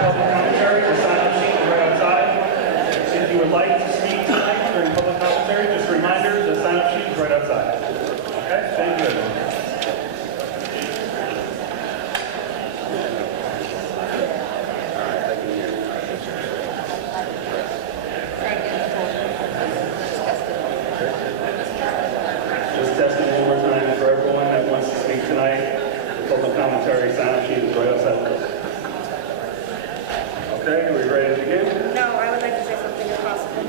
public commentary, the sign-up sheet is right outside. If you would like to speak tonight during public commentary, just a reminder, the sign-up sheet is right outside. Okay, thank you, everyone. Just testing one more time for everyone that wants to speak tonight. The public commentary sign-up sheet is right outside the door. Okay, are we ready to begin? No, I would like to say something if possible.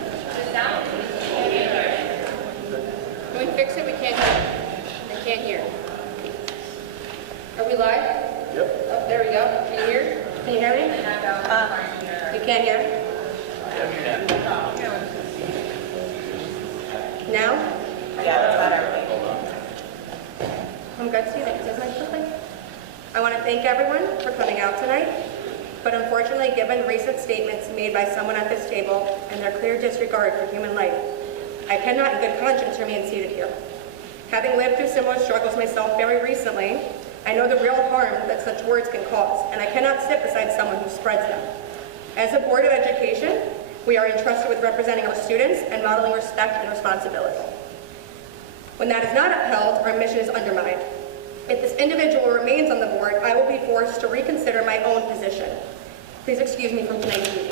Can we fix it? We can't hear. I can't hear. Are we live? Yep. Oh, there we go. Can you hear? Can you hear me? You can't hear? Now? Yeah, that's better. I'm good, Stephen. Is my something? I want to thank everyone for coming out tonight, but unfortunately, given recent statements made by someone at this table and their clear disregard for human life, I cannot in good conscience remain seated here. Having lived through similar struggles myself very recently, I know the real harm that such words can cause, and I cannot sit beside someone who spreads them. As a Board of Education, we are entrusted with representing our students and modeling respect and responsibility. When that is not upheld, our mission is undermined. If this individual remains on the board, I will be forced to reconsider my own position. Please excuse me from tonight's meeting.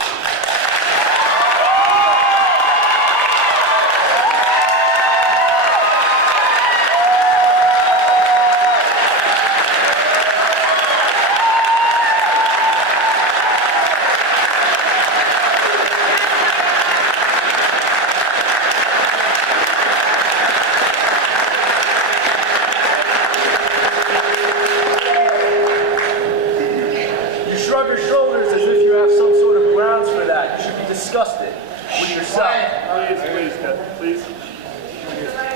Disgusted with yourself. Please.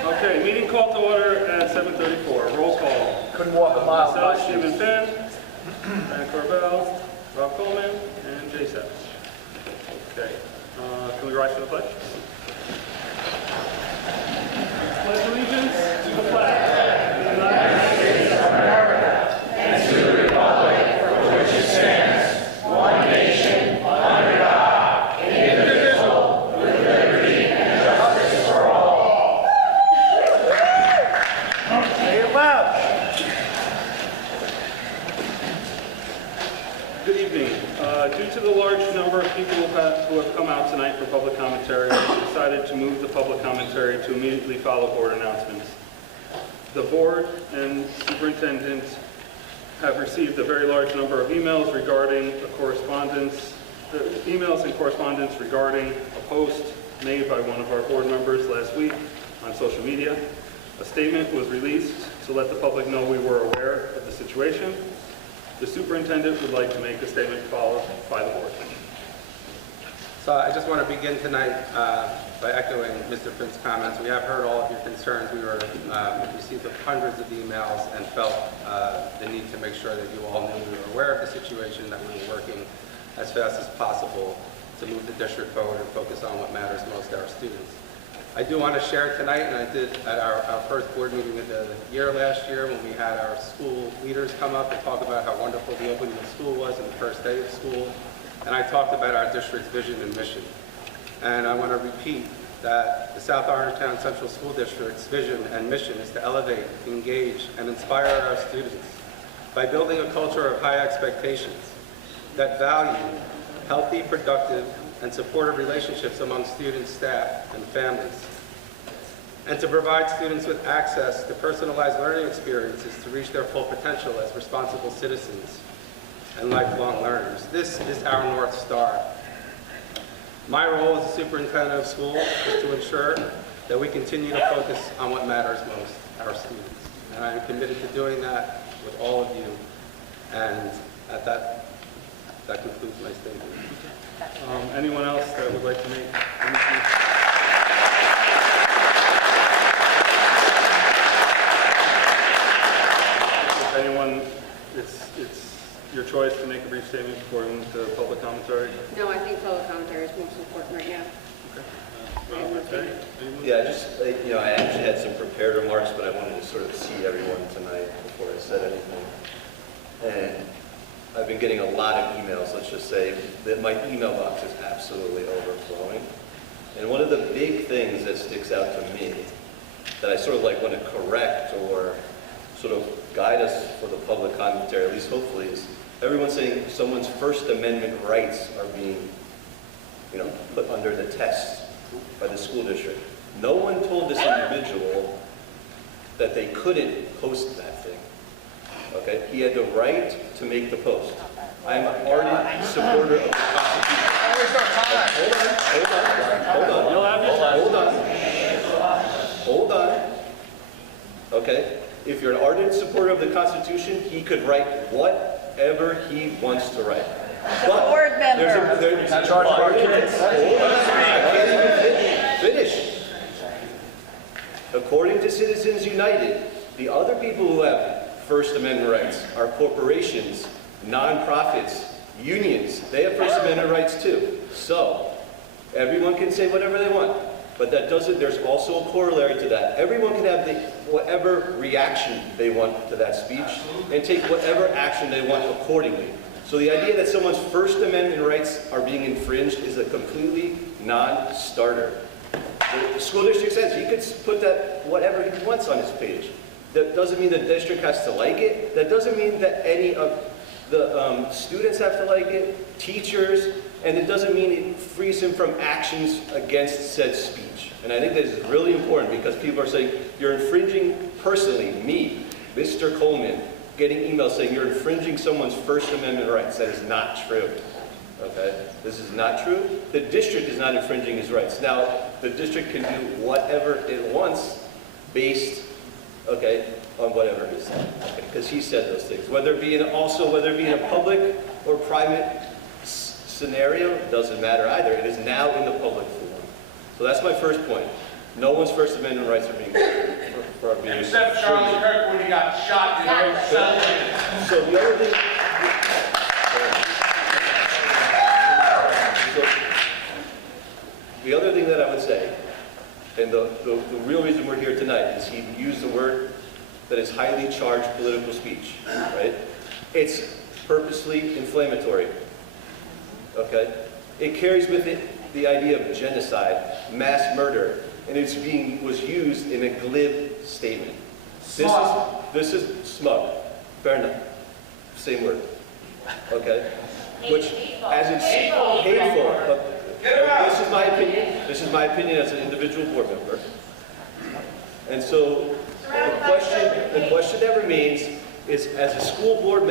Okay, meeting called to order at 7:34. Roll call. Couldn't walk a mile. Myself, Stephen Finn, Ryan Corbell, Rob Coleman, and Jay Seps. Okay, can we rise for the pledge? Pledge allegiance to the flag of the United States of America and to the republic for which it stands, one nation, under God, indivisible, with liberty and justice for all. Say it loud. Good evening. Due to the large number of people who have come out tonight for public commentary, we decided to move the public commentary to immediately follow board announcements. The board and superintendent have received a very large number of emails regarding emails and correspondence regarding a post made by one of our board members last week on social media. A statement was released to let the public know we were aware of the situation. The superintendent would like to make a statement followed by the board. So I just want to begin tonight by echoing Mr. Finn's comments. We have heard all of your concerns. We received hundreds of emails and felt the need to make sure that you all knew we were aware of the situation, that we were working as fast as possible to move the district forward and focus on what matters most to our students. I do want to share tonight, and I did at our first board meeting of the year last year when we had our school leaders come up and talk about how wonderful the opening of school was and the first day of school. And I talked about our district's vision and mission. And I want to repeat that the South Orange Town Central School District's vision and mission is to elevate, engage, and inspire our students by building a culture of high expectations that value healthy, productive, and supportive relationships among students, staff, and families, and to provide students with access to personalized learning experiences to reach their full potential as responsible citizens and lifelong learners. This is our North Star. My role as the superintendent of schools is to ensure that we continue to focus on what matters most, our students. And I am committed to doing that with all of you. And at that concludes my statement. Anyone else that would like to make anything? If anyone, it's your choice to make a brief statement before we move to public commentary. No, I think public commentary is most important right now. Okay. Yeah, I actually had some prepared remarks, but I wanted to sort of see everyone tonight before I said anything. And I've been getting a lot of emails, let's just say that my email box is absolutely overflowing. And one of the big things that sticks out to me that I sort of like want to correct or sort of guide us for the public commentary, at least hopefully, is everyone saying someone's First Amendment rights are being, put under the test by the school district. No one told this individual that they couldn't post that thing. Okay? He had the right to make the post. I'm an ardent supporter of the Constitution. Hold on. Okay? If you're an ardent supporter of the Constitution, he could write whatever he wants to write. But board member. there's not charged for our kids. I can't even finish. According to Citizens United, the other people who have First Amendment rights are corporations, nonprofits, unions. They have First Amendment rights too. So, everyone can say whatever they want. But that doesn't, there's also a corollary to that. Everyone can have whatever reaction they want to that speech and take whatever action they want accordingly. So the idea that someone's First Amendment rights are being infringed is a completely non-starter. The school district says he could put that whatever he wants on his page. That doesn't mean the district has to like it. That doesn't mean that any of the students have to like it, teachers, and it doesn't mean it frees him from actions against said speech. And I think this is really important because people are saying, you're infringing personally, me, Mr. Coleman, getting emails saying you're infringing someone's First Amendment rights. That is not true. Okay? This is not true. The district is not infringing his rights. Now, the district can do whatever it wants based, on whatever he said. Because he said those things. Whether it be in a public or private scenario, doesn't matter either. It is now in the public forum. So that's my first point. No one's First Amendment rights are being Except Charlie Kirk when he got shot in the cell. So the other thing, the other thing that I would say, and the real reason we're here tonight is he used a word that is highly charged political speech, right? It's purposely inflammatory, okay? It carries with it the idea of genocide, mass murder, and was used in a glib statement. This is smug. Fair enough. Same word. Okay? Which, as it's hateful. This is my opinion. This is my opinion as an individual board member. And so the question that remains is, as a school board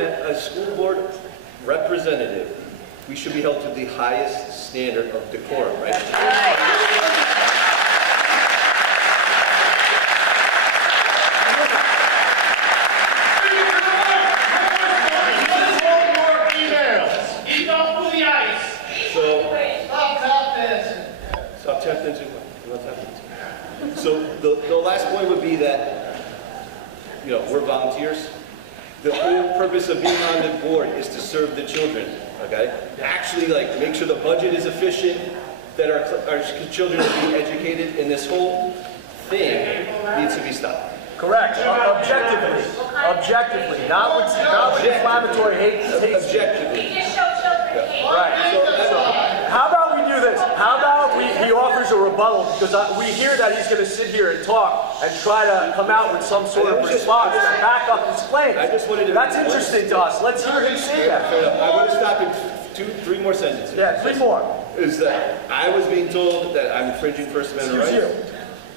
representative, we should be held to the highest standard of decorum, right? So the last point would be that, we're volunteers. The whole purpose of being on the board is to serve the children, okay? Actually, make sure the budget is efficient, that our children are being educated, and this whole thing needs to be stopped. Correct. Objectively, not with inflammatory hate. Objectively. Right. So how about we do this? How about he offers a rebuttal, because we hear that he's going to sit here and talk and try to come out with some sort of response to back up his claims. That's interesting to us. Let's hear him say that. I want to stop in three more sentences. Yeah, three more. Is that I was being told that I'm infringing First Amendment rights.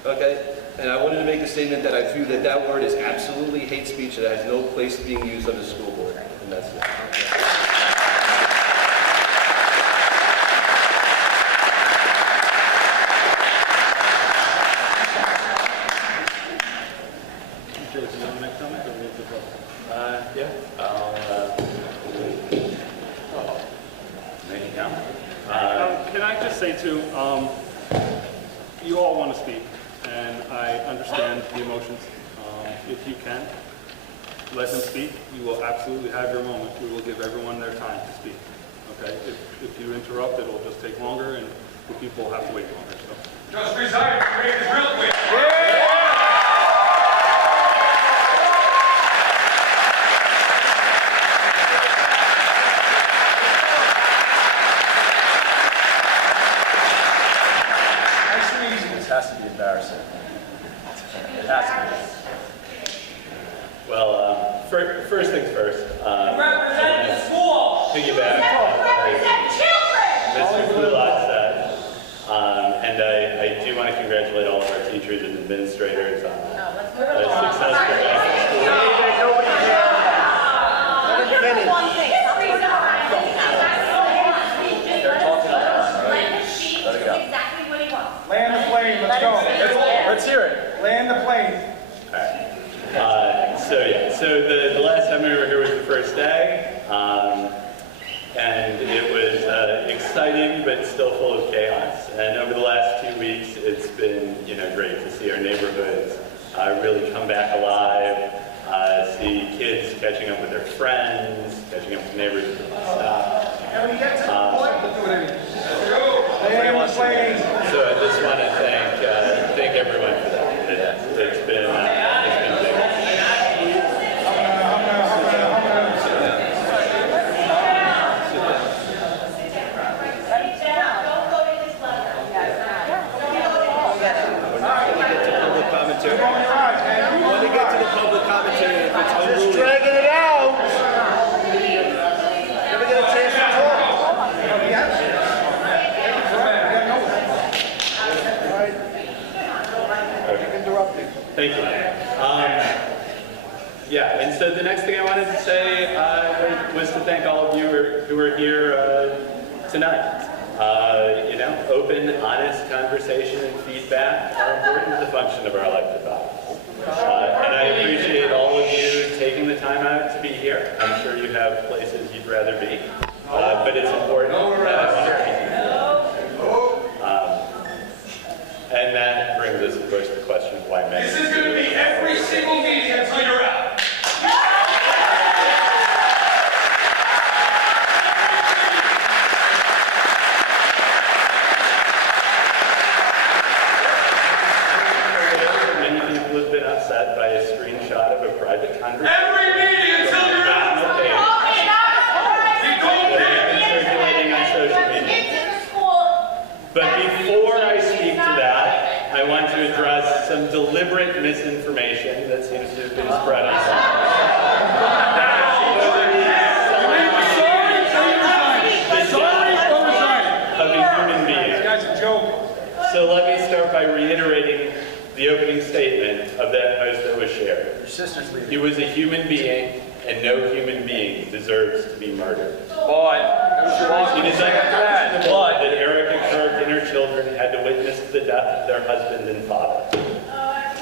Okay? And I wanted to make a statement that I feel that word is absolutely hate speech that has no place being used on the school board. And that's it. Can I just say too, you all want to speak, and I understand the emotions. If you can, let them speak. You will absolutely have your moment. We will give everyone their time to speak. Okay? If you interrupt, it'll just take longer, and the people will have to wait longer. So. Just resign. Read this real quick. first things first. Represent the school. Piggyback Represent children. Mr. Kulak said. And I do want to congratulate all of our teachers and administrators on a successful back to school. Nobody cares. One thing. Exactly what he wants. Land the plane, let's go. Let's hear it. Land the plane. So the last time we were here was the first day, and it was exciting but still full of chaos. And over the last 2 weeks, it's been great to see our neighborhoods really come back alive. See kids catching up with their friends, catching up with neighbors and stuff. Can we get to the point? Land the plane. So I just want to thank everyone for that. It's been big. Public commentary. We want to get to the public commentary if it's unruly. Dragging it out. Never get a chance to talk. Thank you. Yeah, and so the next thing I wanted to say was to thank all of you who are here tonight. Open, honest conversation and feedback are important to the function of our elected bodies. And I appreciate all of you taking the time out to be here. I'm sure you have places you'd rather be, but it's important that I want to be here. And that brings us, of course, to the question of why many. This is going to be every single meeting until you're out. Many people have been upset by a screenshot of a private conversation. Every meeting until you're out. Circulating on social media. But before I speak to that, I want to address some deliberate misinformation that seems to have been spread online. Of a human being. This guy's a joke. So let me start by reiterating the opening statement of that post that was shared. Your sister's leaving. He was a human being, and no human being deserves to be murdered. It is unconscionable that Erica Kirk and her children had to witness the death of their husband and father.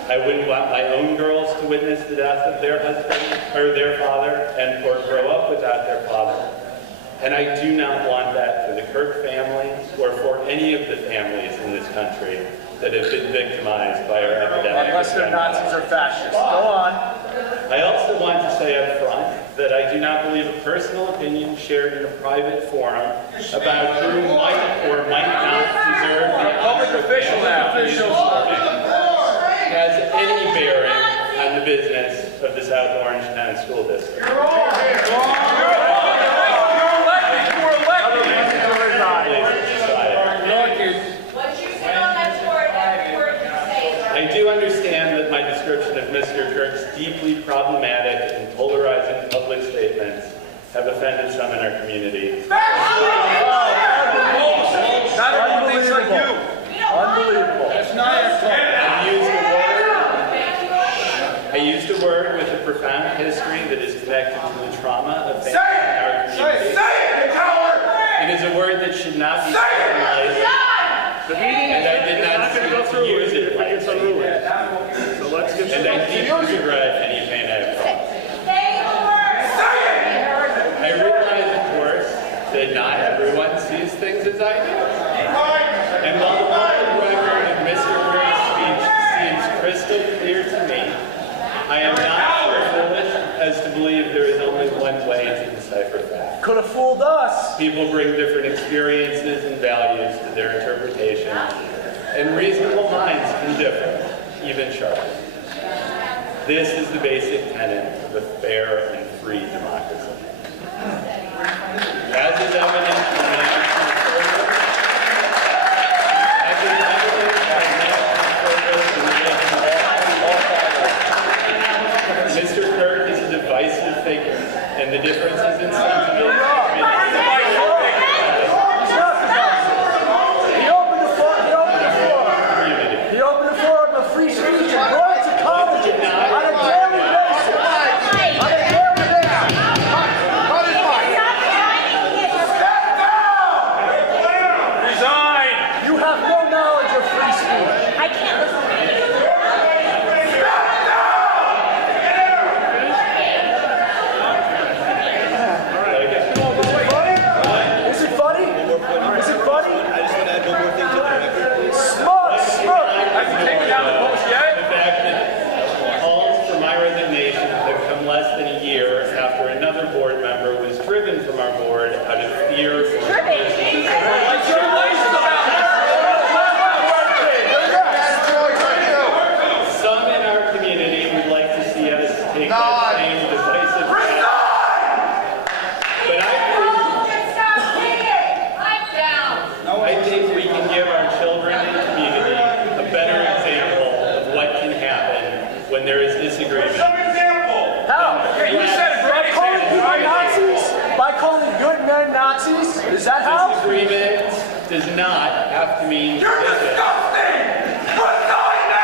I wouldn't want my own girls to witness the death of their husband or their father and or grow up without their father. And I do not want that for the Kirk family or for any of the families in this country that have been victimized by our epidemic. Unless they're Nazis or fascists. Go on. I also want to say up front that I do not believe a personal opinion shared in a private forum about who might or might not deserve the Public official now. has any bearing on the business of the South Orange Town School District. You're all here. Once you sit on that board, every word you say is I do understand that my description of Mr. Kirk's deeply problematic and polarizing public statements have offended some in our community. Not everyone thinks like you. Unbelievable. That's not your fault. I used a word with a profound history that is connected to the trauma of families in our community. It is a word that should not be utilized, and I did not seek to use it lightly. And I deeply regret any pain I have caused. I realize, of course, that not everyone sees things as I do. And while the public record of Mr. Kirk's speech seems crystal clear to me, I am not so foolish as to believe there is only one way to decipher facts. Could have fooled us. People bring different experiences and values to their interpretation, and reasonable minds can differ, even sharply. This is the basic tenet of a fair and free democracy. As is evident from the Mr. Kirk is a divisive figure Some in our community would like to see us take that same divisive path. But I think we can give our children and community a better example of what can happen when there is disagreement. How? You said a great By calling example. people Nazis? By calling good men Nazis? Is that how? Disagreement does not have to mean You're hatred. disgusting! Quit going now!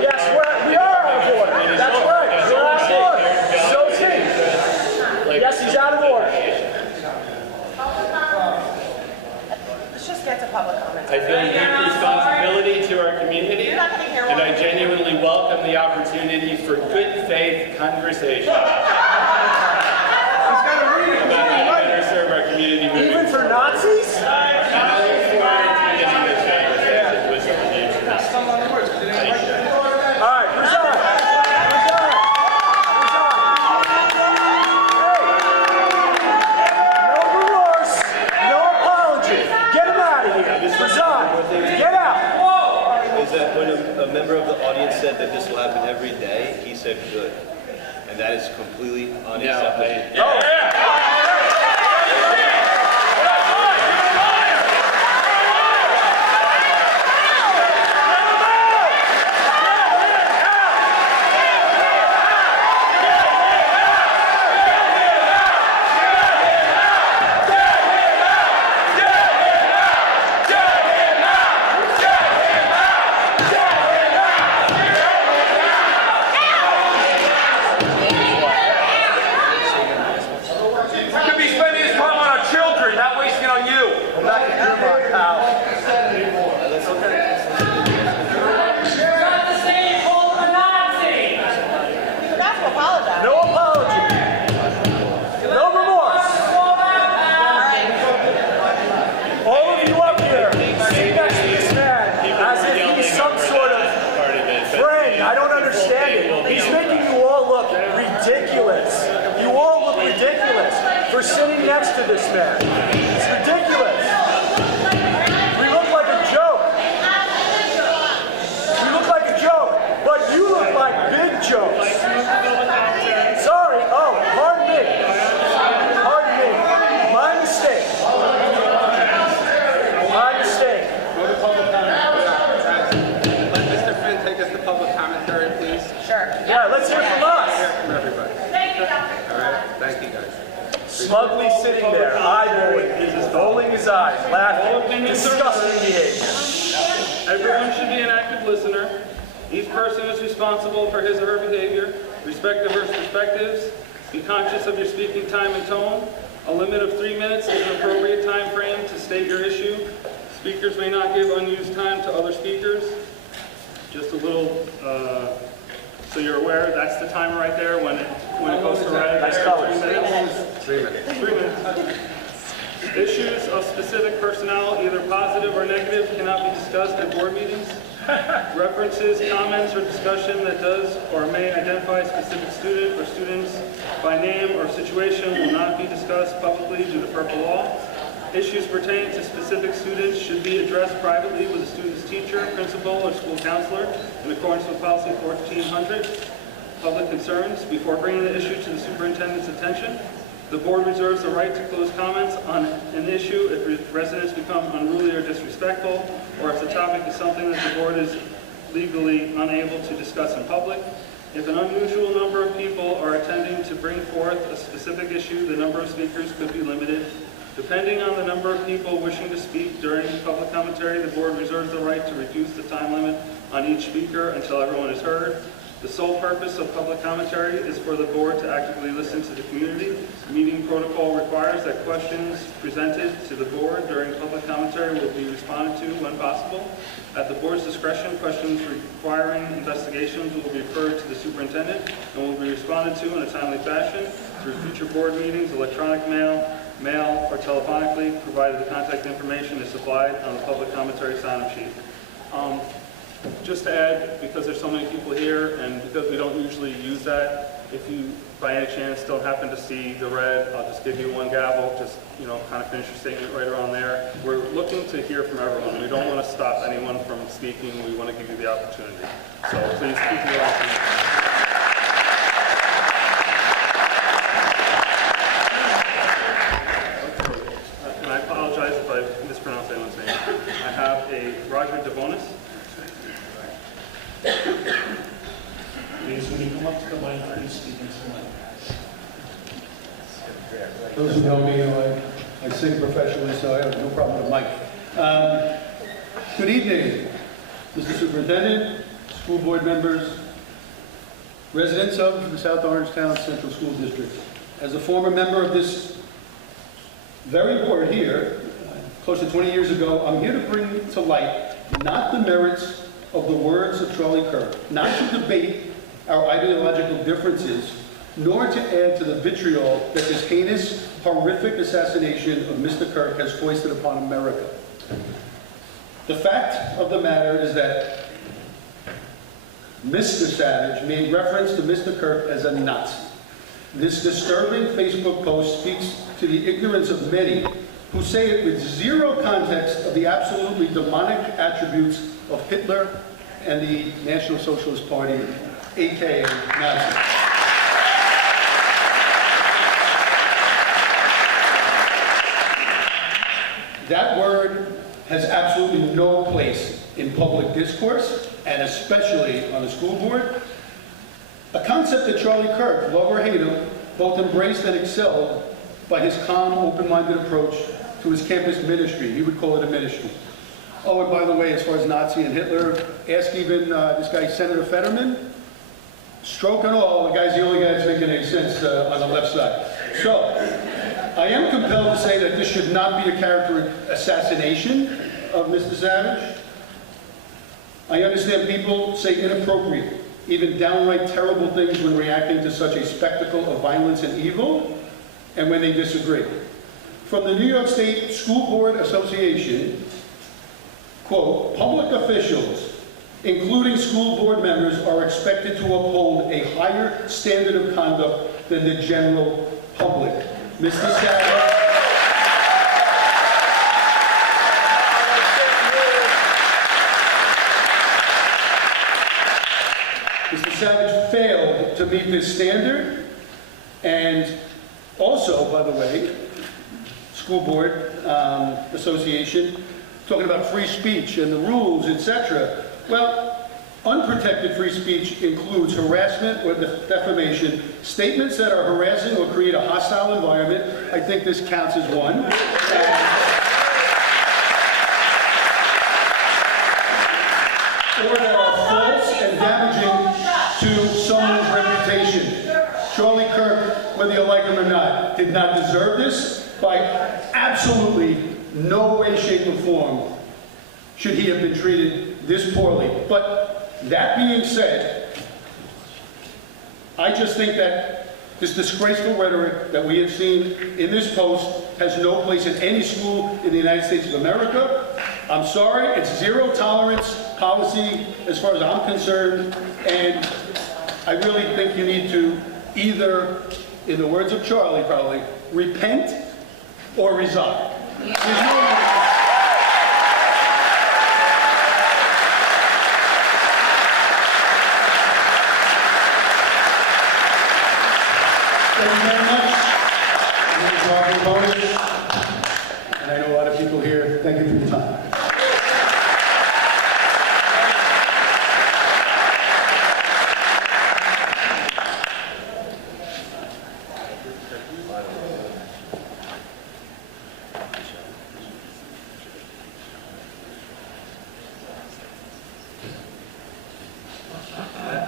Yes, we are out of order. That's right. We're out of order. So is he. Yes, he's out of order. Let's just get to public comment. I feel a deep responsibility to our community, and I genuinely welcome the opportunity for good faith conversation about how to better serve our community moving Even for Nazis? And I look forward to beginning this conversation with some of you. Thank you. All right, resign. Resign. Hey. No remorse. No apology. Get him out of here. Resign. Get out. Is that when a member of the audience said that this will happen every day, he said good. And that is completely unacceptable. He could be spending his time on our children, not wasting it on you. Go back to your pal. You forgot to apologize. No apology. No remorse. All of you up here, sitting next to this man as if he's some sort of friend. I don't understand it. He's making you all look ridiculous. You all look ridiculous for sitting next to this man. It's ridiculous. We look like a joke. We look like a joke, but you look like big jokes. Sorry. Oh, pardon me. Pardon me. My mistake. My mistake. Let Mr. Finn take us to public commentary, please. Sure. Yeah, let's hear from us. Hear from everybody. All right, thank you guys. Smugly sitting there, eyeballing, rolling his eyes, laughing, disgusting behavior. Everyone should be an active listener. Each person is responsible for his or her behavior. Respect diverse perspectives. Be conscious of your speaking time and tone. A limit of 3 minutes is an appropriate time frame to state your issue. Speakers may not give unused time to other speakers. Just a little, so you're aware, that's the timer right there when it goes to red. Nice colors. 3 minutes. 3 minutes. 3 minutes. Issues of specific personnel, either positive or negative, cannot be discussed at board meetings. References, comments, or discussion that does or may identify a specific student or students by name or situation will not be discussed publicly due to purple law. Issues pertaining to specific students should be addressed privately with the student's teacher, principal, or school counselor in accordance with policy 1400. Public concerns. Before bringing the issue to the superintendent's attention, the board reserves the right to close comments on an issue if residents become unruly or disrespectful, or if the topic is something that the board is legally unable to discuss in public. If an unusual number of people are attending to bring forth a specific issue, the number of speakers could be limited. Depending on the number of people wishing to speak during public commentary, the board reserves the right to reduce the time limit on each speaker until everyone is heard. The sole purpose of public commentary is for the board to actively listen to the community. Meeting protocol requires that questions presented to the board during public commentary will be responded to when possible. At the board's discretion, questions requiring investigations will be referred to the superintendent and will be responded to in a timely fashion through future board meetings, electronic mail, mail, or telephonically, provided the contact information is supplied on the public commentary sign-up sheet. Just to add, because there's so many people here and because we don't usually use that, if you by any chance don't happen to see the red, I'll just give you one gavel, just, kind of finish your statement right around there. We're looking to hear from everyone. We don't want to stop anyone from speaking. We want to give you the opportunity. So please keep your opportunity. And I apologize if I mispronounce anyone's name. I have a Roger DeBonis. Please, when you come up to the mic, please speak into the mic. Those who know me, I sing professionally, so I have no problem with mic. Good evening, Mr. Superintendent, school board members, residents of the South Orangetown Central School District. As a former member of this very board here, close to 20 years ago, I'm here to bring to light not the merits of the words of Charlie Kirk, not to debate our ideological differences, nor to add to the vitriol that this heinous, horrific assassination of Mr. Kirk has foisted upon America. The fact of the matter is that Mr. Savage made reference to Mr. Kirk as a Nazi. This disturbing Facebook post speaks to the ignorance of many who say it with zero context of the absolutely demonic attributes of Hitler and the National Socialist Party, aka Nazi. That word has absolutely no place in public discourse, and especially on the school board. A concept that Charlie Kirk, love or hate him, both embraced and excelled by his calm, open-minded approach to his campus ministry. He would call it a ministry. Oh, and by the way, as far as Nazi and Hitler, ask even this guy, Senator Fetterman. Stroke and all, the guy's the only guy that's making any sense on the left side. So, I am compelled to say that this should not be a character assassination of Mr. Savage. I understand people say inappropriate, even downright terrible things when reacting to such a spectacle of violence and evil, and when they disagree. From the New York State School Board Association, quote, public officials, including school board members, are expected to uphold a higher standard of conduct than the general public. Mr. Savage. Mr. Savage failed to meet this standard, and also, by the way, School Board Association, talking about free speech and the rules, etc. Well, unprotected free speech includes harassment or defamation, statements that are harassing or create a hostile environment. I think this counts as one. Or that are false and damaging to someone's reputation. Charlie Kirk, whether you like him or not, did not deserve this by absolutely no way, shape, or form should he have been treated this poorly. But that being said, I just think that this disgraceful rhetoric that we have seen in this post has no place in any school in the United States of America. I'm sorry, it's zero tolerance policy as far as I'm concerned, and I really think you need to either, in the words of Charlie probably, repent or resign. There's no Thank you very much. My name is Roger DeBonis, and I know a lot of people here. Thank you for your time.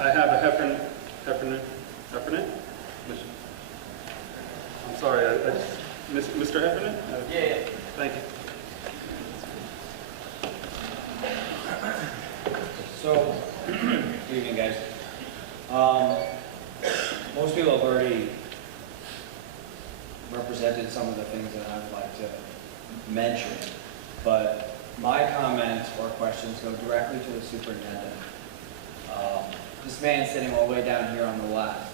I have a Heffernan? I'm sorry, Mr. Heffernan? Yeah. Thank you. So, good evening, guys. Most people have already represented presented some of the things that I'd like to mention, but my comments or questions go directly to the superintendent. This man sitting all the way down here on the left,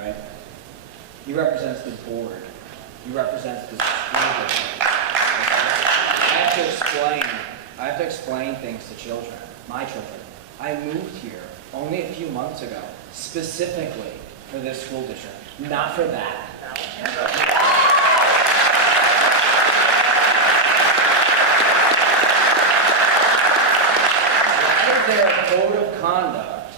right? He represents the board. He represents the school district. I have to explain things to children, my children. I moved here only a few months ago, specifically for this school district, not for that. Why is there a code of conduct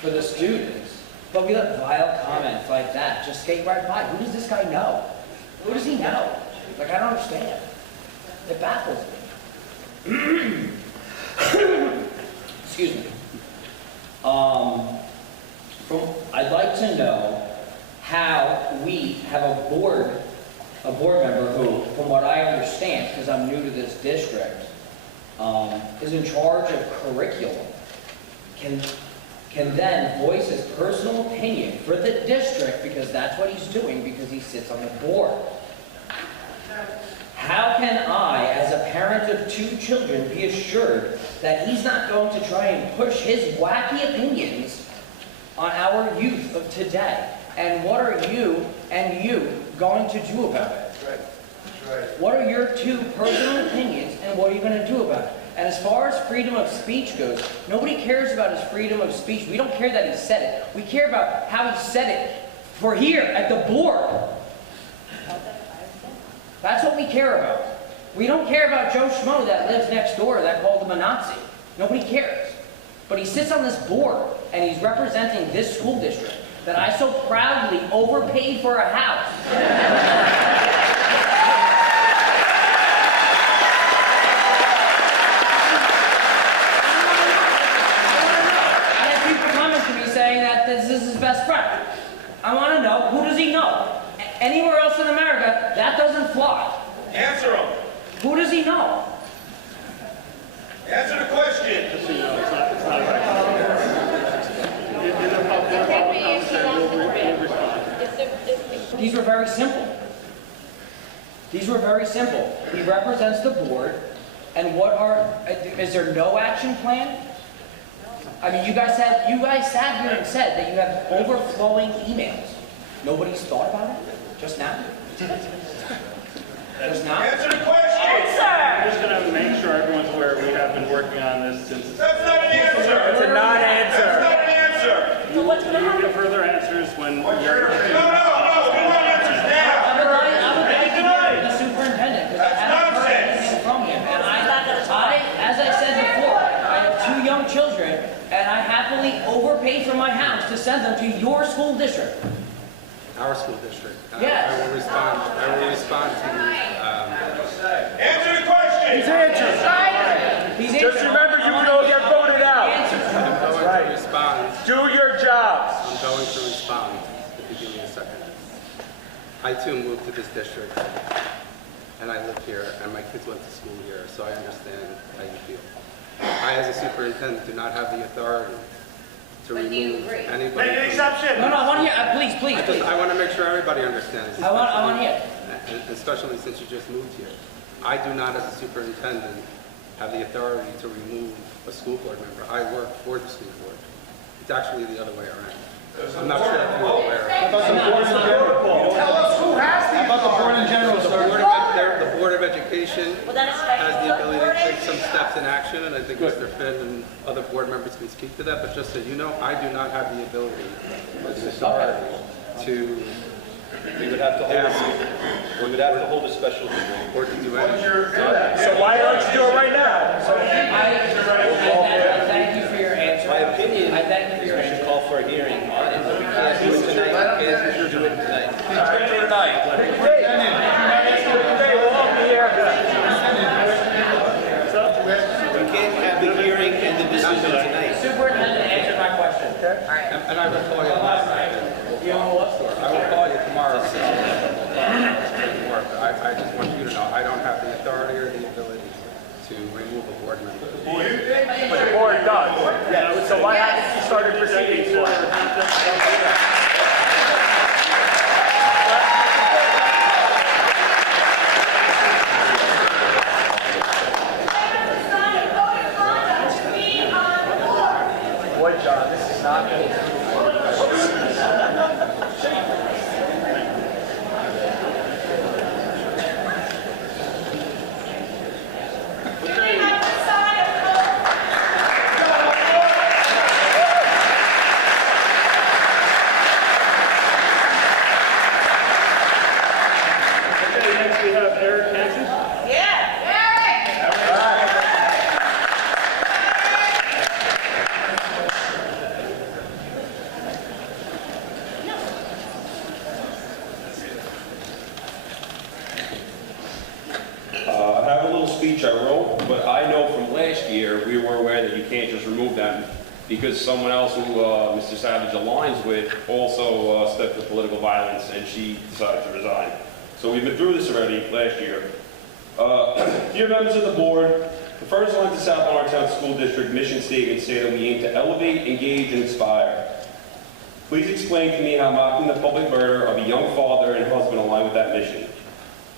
for the students, but we let vile comments like that just skate right by? Who does this guy know? Who does he know? Like, I don't understand. It baffles me. Excuse me. I'd like to know how we have a board member who, from what I understand, because I'm new to this district, is in charge of curriculum, can then voice his personal opinion for the district, because that's what he's doing, because he sits on the board. How can I, as a parent of 2 children, be assured that he's not going to try and push his wacky opinions on our youth of today? And what are you and you going to do about it? What are your 2 personal opinions, and what are you going to do about it? And as far as freedom of speech goes, nobody cares about his freedom of speech. We don't care that he said it. We care about how he said it for here at the board. That's what we care about. We don't care about Joe Schmo that lives next door that called him a Nazi. Nobody cares. But he sits on this board, and he's representing this school district that I so proudly overpaid for a house. This is his best friend. I want to know, who does he know? Anywhere else in America, that doesn't fly. Answer him. Who does he know? Answer the question. Just so you know, it's not in the public commentary, we'll respond. These were very simple. These were very simple. He represents the board, and is there no action plan? I mean, you guys sat here and said that you have overflowing emails. Nobody's thought about it? Just now? Just now? Answer the question. I'm just going to make sure everyone's aware we have been working on this since... That's not an answer. It's a non-answer. That's not an answer. So what's going to You happen? get further answers when No. We want answers now. I would like to hear from the superintendent, because I haven't heard anything from him. And as I said before, I have 2 young children, and I happily overpaid for my house to send them to your school district. Our school district. Yes. I will respond to Answer the question. He's answering. Just remember, you can all get voted out. I'm going to respond. Do your jobs. I'm going to respond. If you give me a second. I too moved to this district, and I live here, and my kids went to school here, so I understand how you feel. I, as a superintendent, do not have the authority to remove anybody. Make an exception. No, I want to hear, please. I want to make sure everybody understands. I want to hear. Especially since you just moved here. I do not, as a superintendent, have the authority to remove a school board member. I work for the school board. It's actually the other way around. I'm not sure if you're aware. How about the board in general? Tell us who has the How about the board in general, sir? The Board of Education Well, then it's special has the ability to board take some steps in action, and I think Mr. Finn and other board members can speak to that, but just so you know, I do not have the ability or the authority to We would have to hold a special meeting. or to do anything. So why don't you do it right now? I thank you for your answer. My opinion I thank you for is your we should answer. call for a hearing, and we can't do it tonight. We can't do it tonight. Hey, we'll all be here. We can't have the hearing and the decision tonight. Superintendent answered my question. And I will call you last night. I will call you tomorrow. I just want you to know, I don't have the authority or the ability to remove a board member. But the board does. So why haven't you started proceedings for it? but I know from last year, we were aware that you can't just remove them because someone else who Mr. Savage aligns with also stepped with political violence and she decided to resign. So we've been through this already last year. Dear members of the board, the first line to South Lawrencetown School District mission statement say that we aim to elevate, engage, and inspire. Please explain to me how mocking the public murder of a young father and husband align with that mission.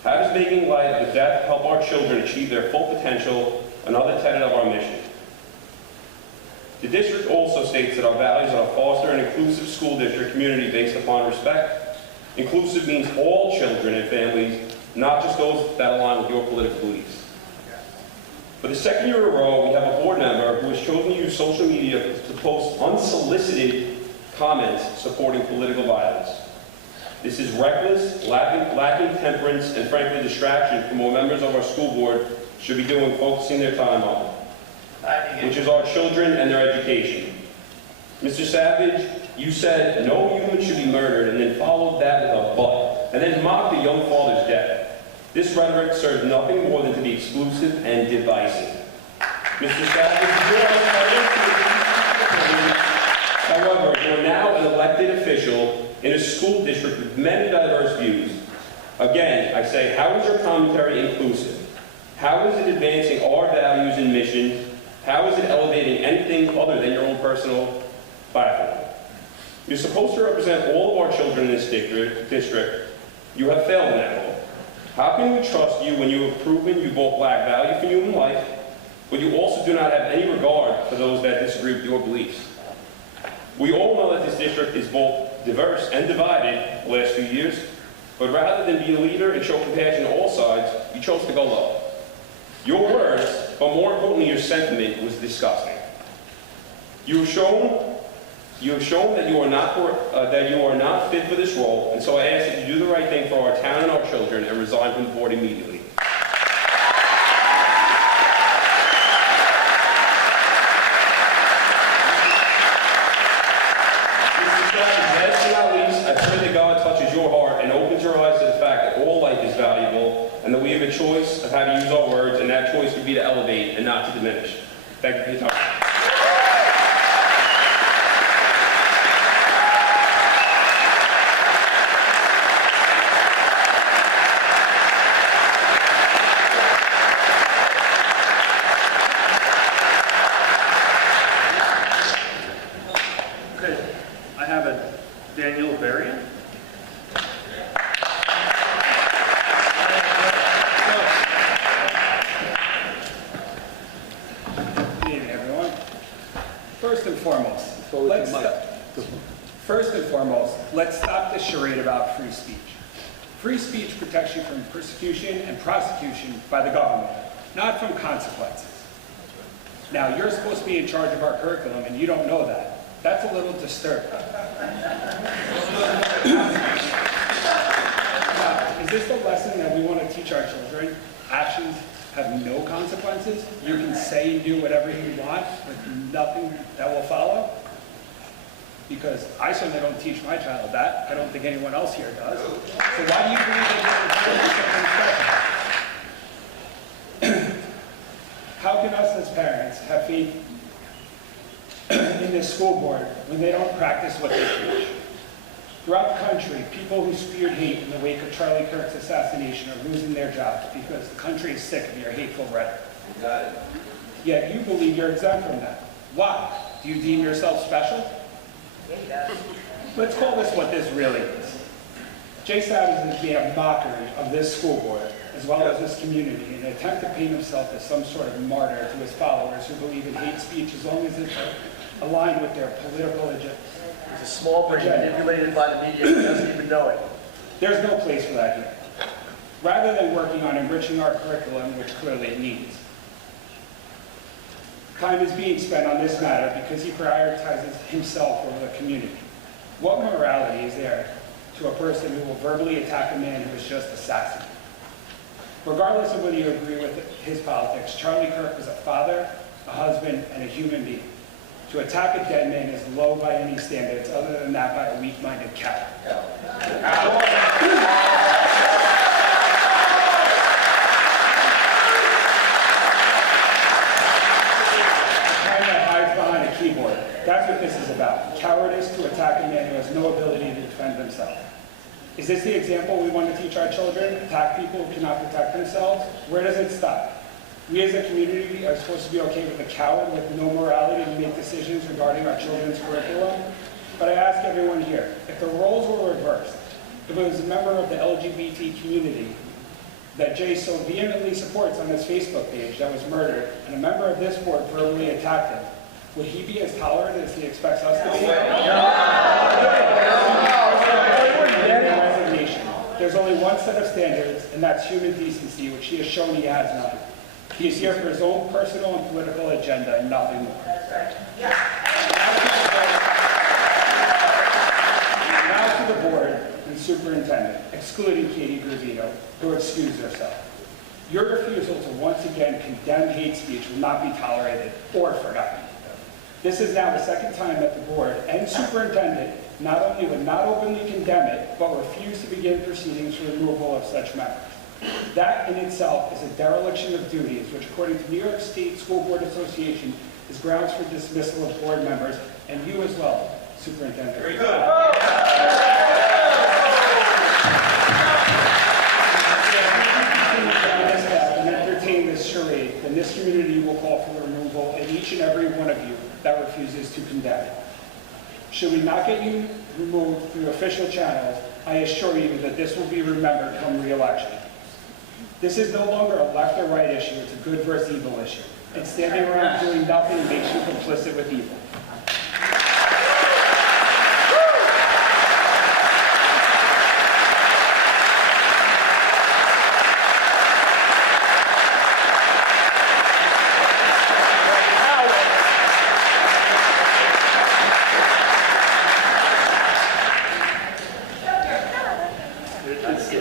How does making light of the death help our children achieve their full potential, another tenet of our mission? The district also states that our values are to foster an inclusive school district community based upon respect. Inclusive means all children and families, not just those that align with your political beliefs. For the second year in a row, we have a board member who has chosen to use social media to post unsolicited comments supporting political violence. This is reckless, lacking temperance, and frankly distraction from what members of our school board should be doing, focusing their time on, which is our children and their education. Mr. Savage, you said no human should be murdered and then followed that with a but, and then mocked the young father's death. This rhetoric serves nothing more than to be exclusive and divisive. Mr. Savage, you are however, you are now an elected official in a school district with many diverse views. Again, I say, how is your commentary inclusive? How is it advancing our values and mission? How is it elevating anything other than your own personal platform? You're supposed to represent all of our children in this district. You have failed in that role. How can we trust you when you have proven you both lack value for human life, but you also do not have any regard for those that disagree with your beliefs? We all know that this district is both diverse and divided the last few years, but rather than be a leader and show compassion to all sides, you chose to go low. Your words, but more importantly your sentiment, was disgusting. You have shown that you are not fit for this role, and so I ask that you do the right thing for our town and our children and resign from the board immediately. I pray that God touches your heart and opens your eyes to the fact that all life is valuable and that we have a choice of how to use our words, and that choice could be to elevate and not to diminish. Thank you for your time. Okay, I have a Daniel Varian. Good evening, everyone. First and foremost, let's stop this charade about free speech. Free speech protects you from persecution and prosecution by the government, not from consequences. Now, you're supposed to be in charge of our curriculum, and you don't know that. That's a little disturbing. Now, is this the lesson that we want to teach our children? Actions have no consequences? You can say and do whatever you want with nothing that will follow? Because I certainly don't teach my child that. I don't think anyone else here does. So why do you believe that you're something special? How can us as parents have faith in this school board when they don't practice what they preach? Throughout the country, people who spewed hate in the wake of Charlie Kirk's assassination are losing their jobs because the country is sick of your hateful rhetoric. You got it. Yet you believe you're exempt from that. Why? Do you deem yourself special? Let's call this what this really is. Jay Savage is being a mockery of this school board, as well as this community, in an attempt to paint himself as some sort of martyr to his followers who believe in hate speech as long as it's aligned with their political agenda. He's a small brain manipulated by the media who doesn't even know it. There's no place for that here. Rather than working on enriching our curriculum, which clearly it needs, time is being spent on this matter because he prioritizes himself over the community. What morality is there to a person who will verbally attack a man who was just assassinated? Regardless of whether you agree with his politics, Charlie Kirk was a father, a husband, and a human being. To attack a dead man is low by any standards, other than that by a weak-minded coward. That's what this is about. Cowardice to attack a man who has no ability to defend himself. Is this the example we want to teach our children? Attack people who cannot protect themselves? Where does it stop? We as a community are supposed to be okay with a coward with no morality to make decisions regarding our children's curriculum? But I ask everyone here, if the roles were reversed, if it was a member of the LGBT community that Jay so vehemently supports on his Facebook page that was murdered, and a member of this board verbally attacked him, would he be as tolerant as he expects us to be? Resignation. There's only one set of standards, and that's human decency, which he has shown he has none. He is here for his own personal and political agenda and nothing more. Now to the board and superintendent, excluding Katie Gravito, who excused herself. Your refusal to once again condemn hate speech will not be tolerated or forgotten. This is now the second time that the board and superintendent not only would not openly condemn it, but refuse to begin proceedings for removal of such members. That in itself is a dereliction of duties, which according to New York State School Board Association is grounds for dismissal of board members, and you as well, Superintendent. Very good. And entertain this charade, then this community will call for the removal of each and every one of you that refuses to condemn it. Should we not get you removed through official channels, I assure you that this will be remembered come re-election. This is no longer a left or right issue, it's a good versus evil issue. And standing around doing nothing makes you complicit with evil.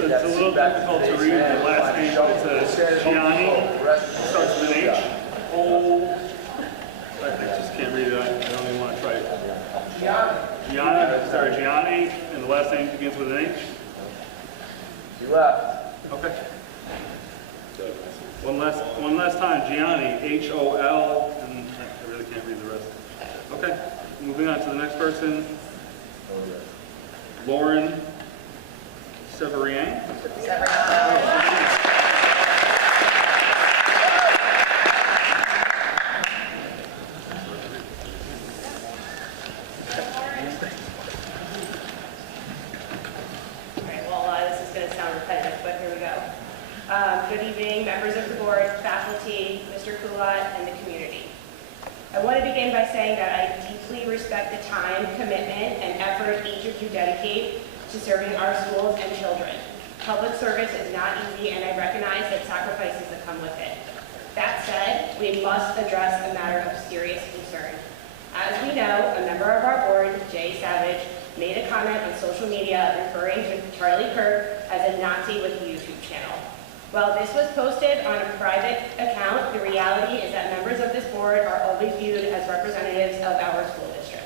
It's a little difficult to read the last name, but it says Gianni. It starts with an H. I just can't read it. I don't even want to try it. Gianni, and the last name begins with an H. You left. Okay. One last time, Gianni, H-O-L, and I really can't read the rest. Okay, moving on to the next person. Lauren Severian. This is going to sound repetitive, but here we go. Good evening, members of the board, faculty, Mr. Kulat, and the community. I want to begin by saying that I deeply respect the time, commitment, and effort each of you dedicate to serving our schools and children. Public service is not easy, and I recognize that sacrifices that come with it. That said, we must address a matter of serious concern. As we know, a member of our board, Jay Savage, made a comment on social media referring to Charlie Kirk as a Nazi with a YouTube channel. While this was posted on a private account, the reality is that members of this board are always viewed as representatives of our school district.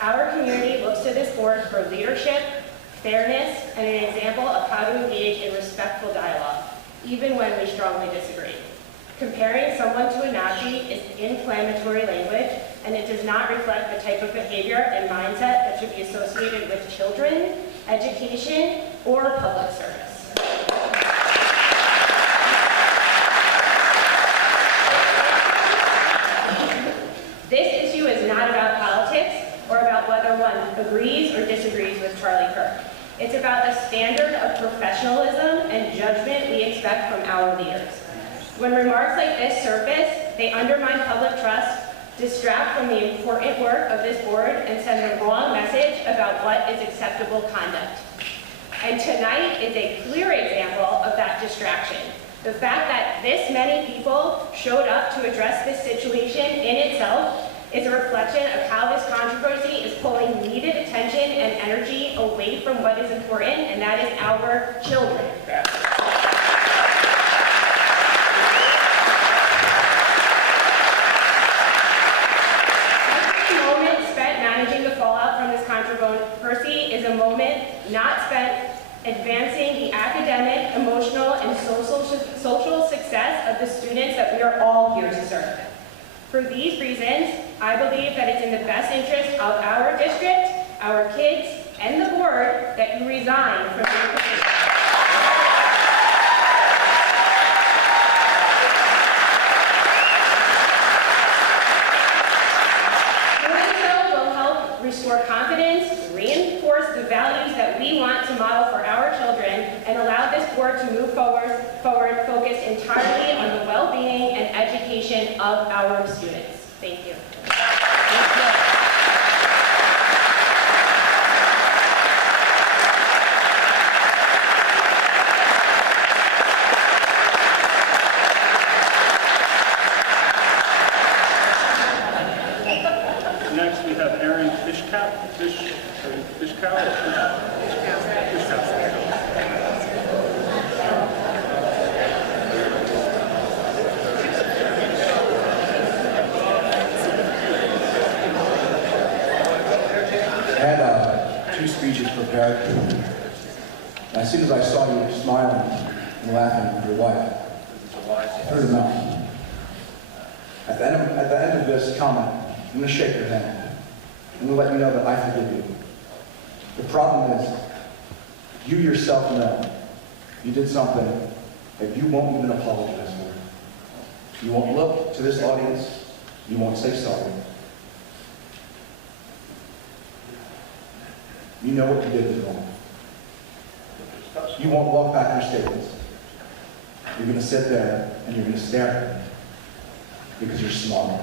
Our community looks to this board for leadership, fairness, and an example of how to engage in respectful dialogue, even when we strongly disagree. Comparing someone to a Nazi is inflammatory language, and it does not reflect the type of behavior and mindset that should be associated with children, education, or public service. This issue is not about politics or about whether one agrees or disagrees with Charlie Kirk. It's about the standard of professionalism and judgment we expect from our leaders. When remarks like this surface, they undermine public trust, distract from the important work of this board, and send the wrong message about what is acceptable conduct. And tonight is a clear example of that distraction. The fact that this many people showed up to address this situation in itself is a reflection of how this controversy is pulling needed attention and energy away from what is important, and that is our children. Every moment spent managing the fallout from this controversy is a moment not spent advancing the academic, emotional, and social success of the students that we are all here to serve. For these reasons, I believe that it's in the best interest of our district, our kids, and the board that you resign from your position. Doing so will help restore confidence, reinforce the values that we want to model for our children, and allow this board to move forward focused entirely on the well-being and education of our students. Thank you. Next, we have Aaron Fishcow. I had two speeches prepared. And as soon as I saw you smiling and laughing with your wife, I threw them out. At the end of this comment, I'm going to shake your hand. I'm going to let you know that I forgive you. The problem is, you yourself know you did something that you won't even apologize for. You won't look to this audience. You won't say sorry. You know what you did is wrong. You won't walk back your statements. You're going to sit there and you're going to stare at me because you're smart.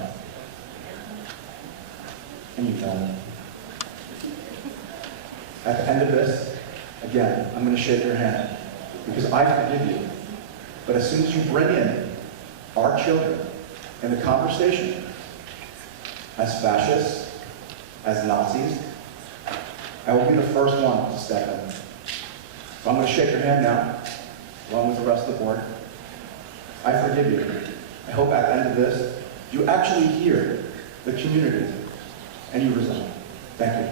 And you know it. At the end of this, again, I'm going to shake your hand because I forgive you. But as soon as you bring in our children in the conversation as fascists, as Nazis, I will be the first one to step in. So I'm going to shake your hand now, along with the rest of the board. I forgive you. I hope at the end of this, you actually hear the community and you resign. Thank you.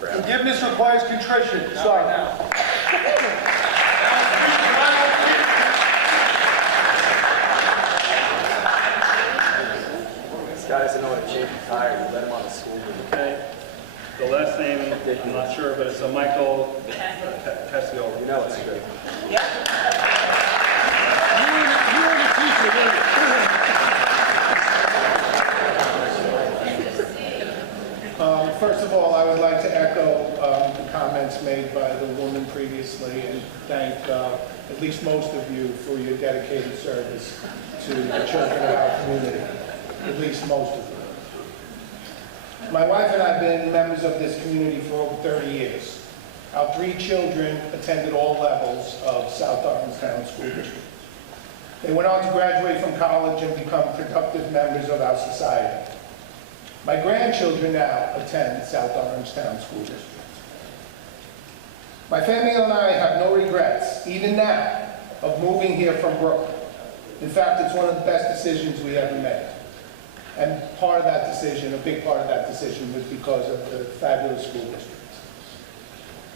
Forgiveness requires contrition. Sorry. This guy doesn't know how to change a tire. You let him on the school board. Okay. The last name, I'm not sure, but it's a Michael Cassioli. You know it's true. First of all, I would like to echo the comments made by the woman previously and thank at least most of you for your dedicated service to the children of our community, at least most of you. My wife and I have been members of this community for over 30 years. Our 3 children attended all levels of South Darwinstown School District. They went on to graduate from college and become productive members of our society. My grandchildren now attend South Darwinstown School District. My family and I have no regrets, even now, of moving here from Brooklyn. In fact, it's one of the best decisions we ever made. And part of that decision, a big part of that decision, was because of the fabulous school district.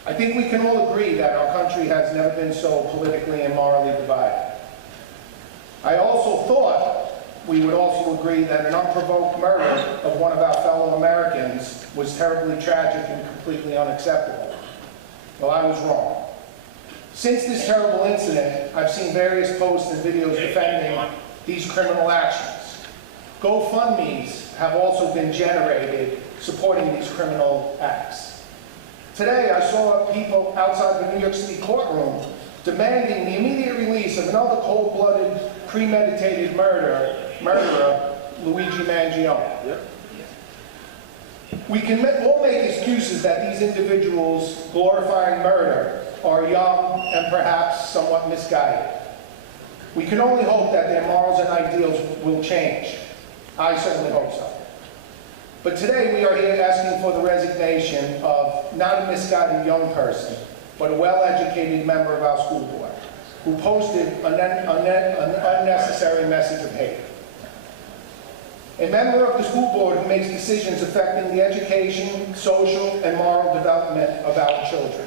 I think we can all agree that our country has never been so politically and morally divided. I also thought we would also agree that an unprovoked murder of one of our fellow Americans was terribly tragic and completely unacceptable. Well, I was wrong. Since this terrible incident, I've seen various posts and videos defending these criminal actions. GoFundMes have also been generated supporting these criminal acts. Today, I saw people outside the New York City courtroom demanding the immediate release of another cold-blooded, premeditated murderer, Luigi Mangione. Yep. We can all make excuses that these individuals glorifying murder are young and perhaps somewhat misguided. We can only hope that their morals and ideals will change. I certainly hope so. But today we are here asking for the resignation of not a misguided young person, but a well-educated member of our school board. who posted an unnecessary message of hate. A member of the school board who makes decisions affecting the education, social, and moral development of our children.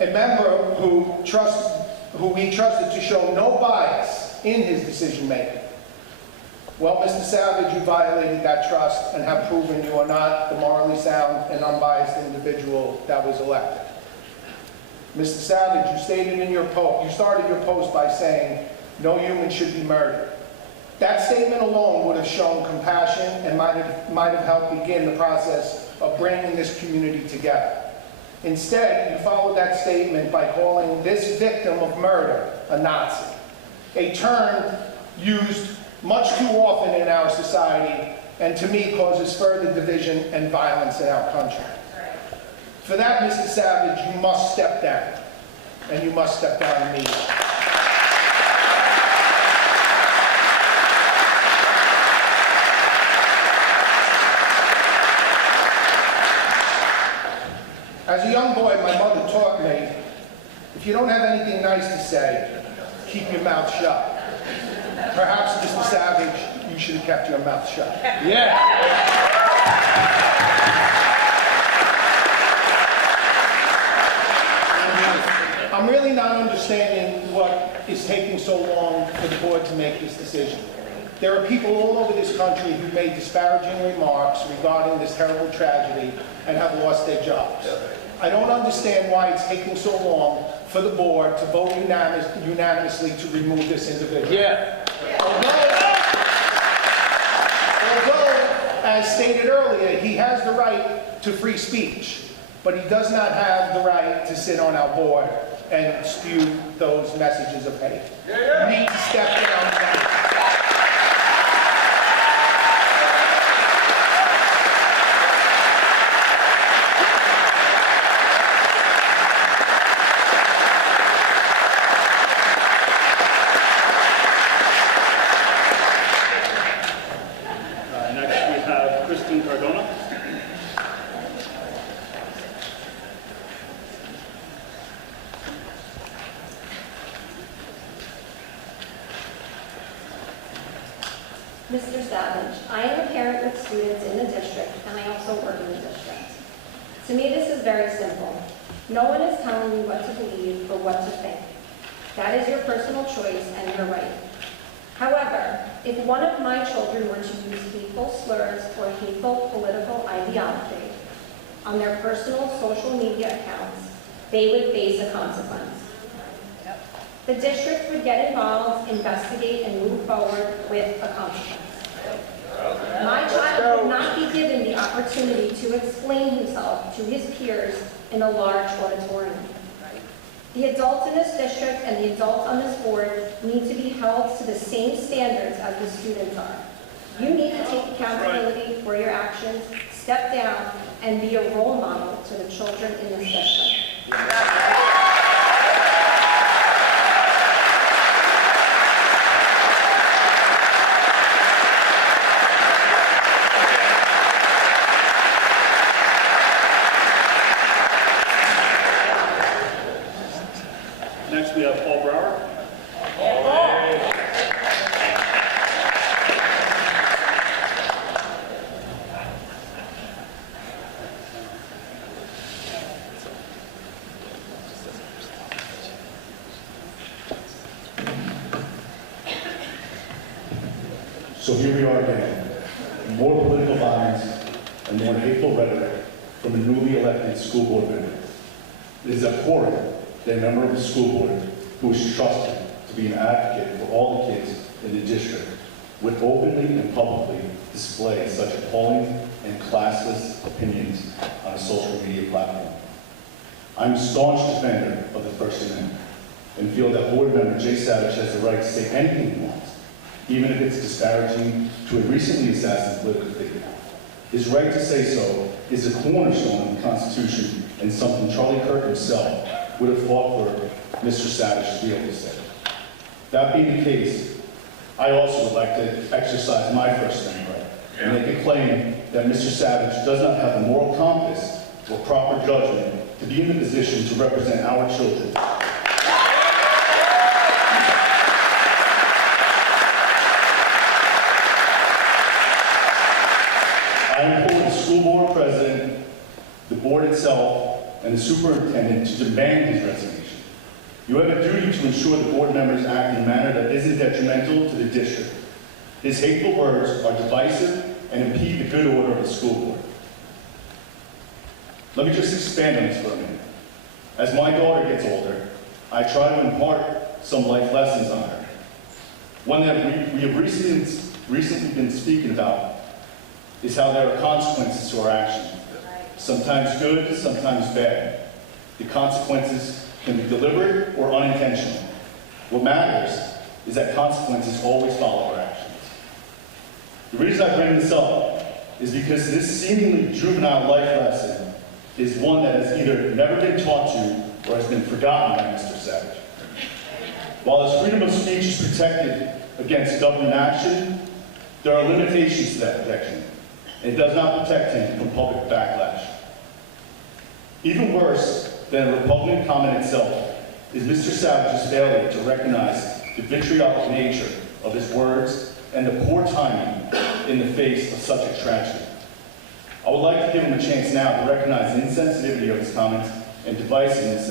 A member who we trusted to show no bias in his decision-making. Well, Mr. Savage, you violated that trust and have proven you are not the morally sound and unbiased individual that was elected. Mr. Savage, you stated in your post, you started your post by saying, no human should be murdered. That statement alone would have shown compassion and might have helped begin the process of bringing this community together. Instead, you followed that statement by calling this victim of murder a Nazi, a term used much too often in our society and to me causes further division and violence in our country. For that, Mr. Savage, you must step down, and you must step down immediately. As a young boy, my mother taught me, if you don't have anything nice to say, keep your mouth shut. Perhaps, Mr. Savage, you should have kept your mouth shut. Yeah. I'm really not understanding what is taking so long for the board to make this decision. There are people all over this country who made disparaging remarks regarding this terrible tragedy and have lost their jobs. I don't understand why it's taking so long for the board to vote unanimously to remove this individual. Yeah. Although, as stated earlier, he has the right to free speech, but he does not have the right to sit on our board and spew those messages of hate. You need to step down now. Mr. Savage, I am a parent with students in the district, and I also work in the district. To me, this is very simple. No one is telling you what to believe or what to think. That is your personal choice and your right. However, if one of my children were to use hateful slurs or hateful political ideology on their personal social media accounts, they would face a consequence. The district would get involved, investigate, and move forward with a consequence. My child would not be given the opportunity to explain himself to his peers in a large auditorium. The adults in this district and the adults on this board need to be held to the same standards as the students are. You need to take accountability for your actions, step down, and be a role model to the children in this district. Next, we have Paul Brower. So here we are again, more political violence and more hateful rhetoric from a newly elected school board member. It is abhorrent that a member of the school board who is trusted to be an advocate for all the kids in the district would openly and publicly display such appalling and classless opinions on a social media platform. I'm a staunch defender of the First Amendment and feel that board member Jay Savage has the right to say anything he wants, even if it's disparaging to a recently assassinated political figure. His right to say so is a cornerstone of the Constitution and something Charlie Kirk himself would have fought for Mr. Savage to be able to say. That being the case, I also would like to exercise my First Amendment right and make a claim that Mr. Savage does not have the moral compass or proper judgment to be in the position to represent our children. I implore the school board president, the board itself, and the superintendent to demand his resignation. You have a duty to ensure the board members act in a manner that isn't detrimental to the district. His hateful words are divisive and impede the good order of the school board. Let me just expand on this for a minute. As my daughter gets older, I try to impart some life lessons on her. One that we have recently been speaking about is how there are consequences to our actions. Sometimes good, sometimes bad. The consequences can be deliberate or unintentional. What matters is that consequences always follow our actions. The reason I bring this up is because this seemingly juvenile life lesson is one that has either never been taught to or has been forgotten by Mr. Savage. While his freedom of speech is protected against government action, there are limitations to that protection, and it does not protect him from public backlash. Even worse than a repugnant comment itself is Mr. Savage's failure to recognize the vitriolic nature of his words and the poor timing in the face of such a tragedy. I would like to give him a chance now to recognize the insensitivity of his comments and divisiveness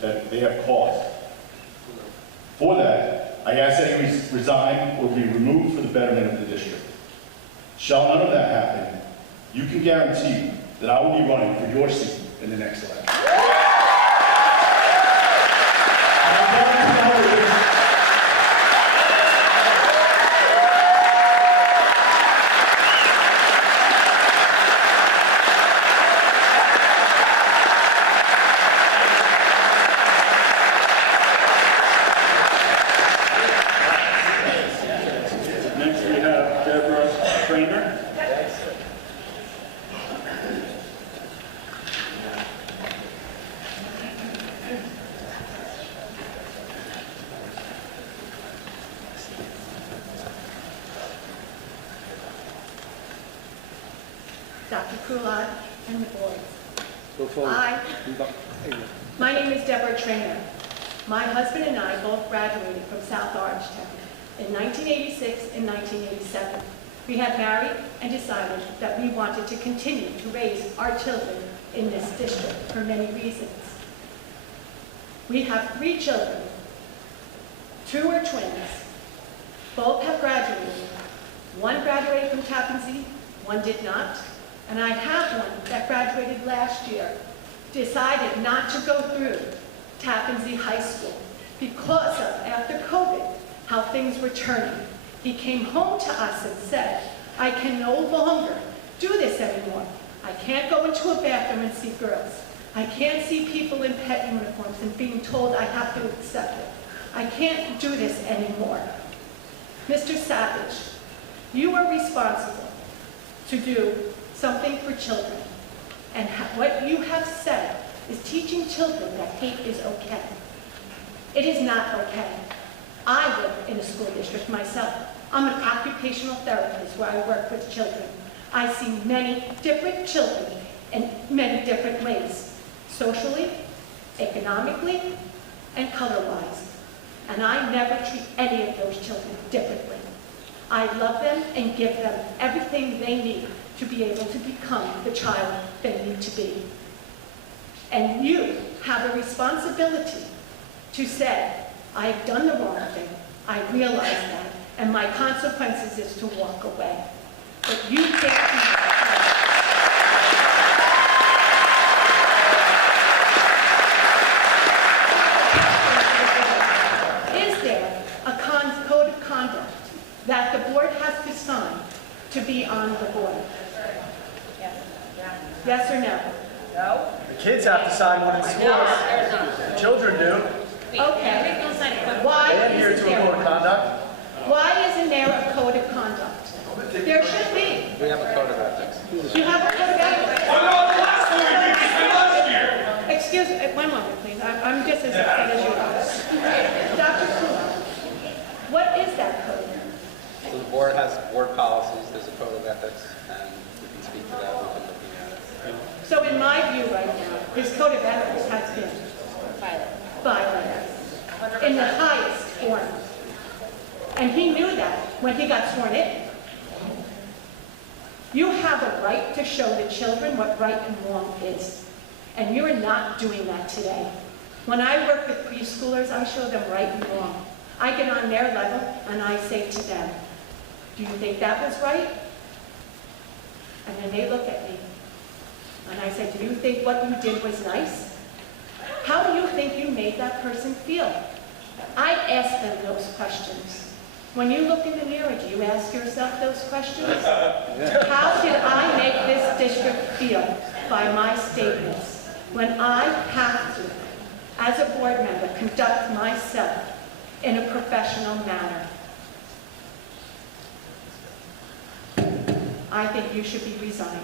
that they have caused. For that, I ask that he resign or be removed for the betterment of the district. Shall none of that happen, you can guarantee that I will be running for your seat in the next election. Next we have Deborah Trainer. Dr. Kulak and the board. My name is Deborah Trainer. My husband and I both graduated from South Orangetown in 1986 and 1987. We had married and decided that we wanted to continue to raise our children in this district for many reasons. We have 3 children. 2 are twins. Both have graduated. One graduated from Tappan Zee, one did not. And I have one that graduated last year, decided not to go through Tappan Zee High School because of, after COVID, how things were turning. He came home to us and said, I can no longer do this anymore. I can't go into a bathroom and see girls. I can't see people in pet uniforms and being told I have to accept it. I can't do this anymore. Mr. Savage, you are responsible to do something for children. And what you have said is teaching children that hate is okay. It is not okay. I work in a school district myself. I'm an occupational therapist where I work with children. I see many different children in many different ways, socially, economically, and color-wise. And I never treat any of those children differently. I love them and give them everything they need to be able to become the child they need to be. And you have a responsibility to say, I've done the wrong thing, I realize that, and my consequences is to walk away. But you can't do that. Is there a code of conduct that the board has to sign to be on the board? Yes or no? No? The kids have to sign one in schools. The children do. Okay. Why They adhere isn't to a code of there? conduct. Why isn't there a code of conduct? There should be. We have a code of ethics. You have a code of ethics. What about the last one we did this last year? Excuse me, one moment, please. I'm just as upset as you are. Dr. Kula, what is that code? So the board has board policies, there's a code of ethics, and we can speak to that, we've been looking at it. So in my view right now, his code of ethics has been violated in the highest form. And he knew that when he got sworn in. You have a right to show the children what right and wrong is, and you're not doing that today. When I work with preschoolers, I show them right and wrong. I get on their level and I say to them, do you think that was right? And then they look at me and I say, do you think what you did was nice? How do you think you made that person feel? I ask them those questions. When you look in the mirror, do you ask yourself those questions? How did I make this district feel by my statements when I have to, as a board member, conduct myself in a professional manner? I think you should be resigning.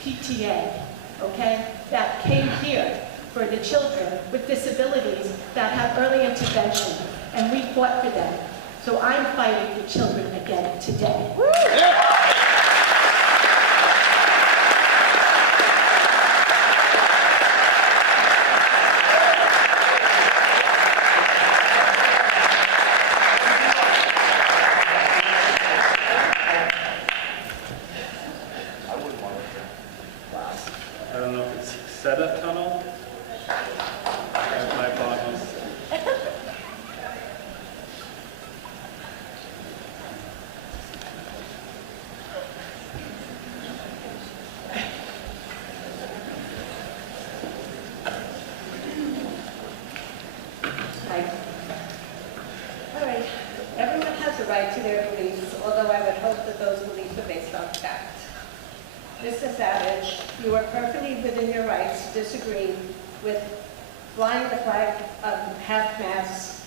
PTA, okay, that came here for the children with disabilities that have early intervention, and we fought for them. So I'm fighting for children again today. I don't know if it's Seta Tunnel. My apologies. All right. Everyone has a right to their beliefs, although I would hope that those beliefs are based on fact. Mr. Savage, you are perfectly within your rights to disagree with flying the flag of half-mast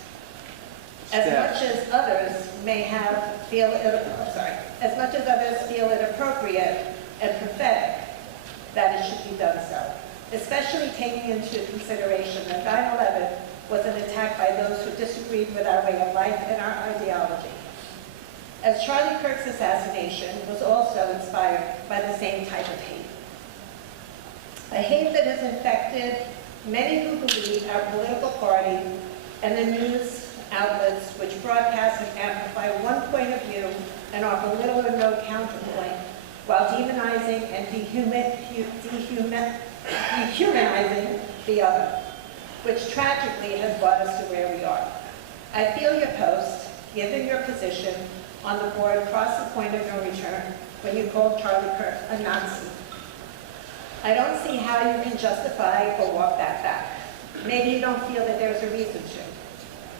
as much as others feel it appropriate and prophetic that it should be done so, especially taking into consideration that 9/11 was an attack by those who disagreed with our way of life and our ideology. As Charlie Kirk's assassination was also inspired by the same type of hate. A hate that has infected many who believe our political party and the news outlets which broadcast and amplify one point of view and offer little or no counterpoint while demonizing and dehumanizing the other, which tragically has brought us to where we are. I feel your post, given your position on the board, crossed the point of no return when you called Charlie Kirk a Nazi. I don't see how you can justify or walk that back. Maybe you don't feel that there's a reason to,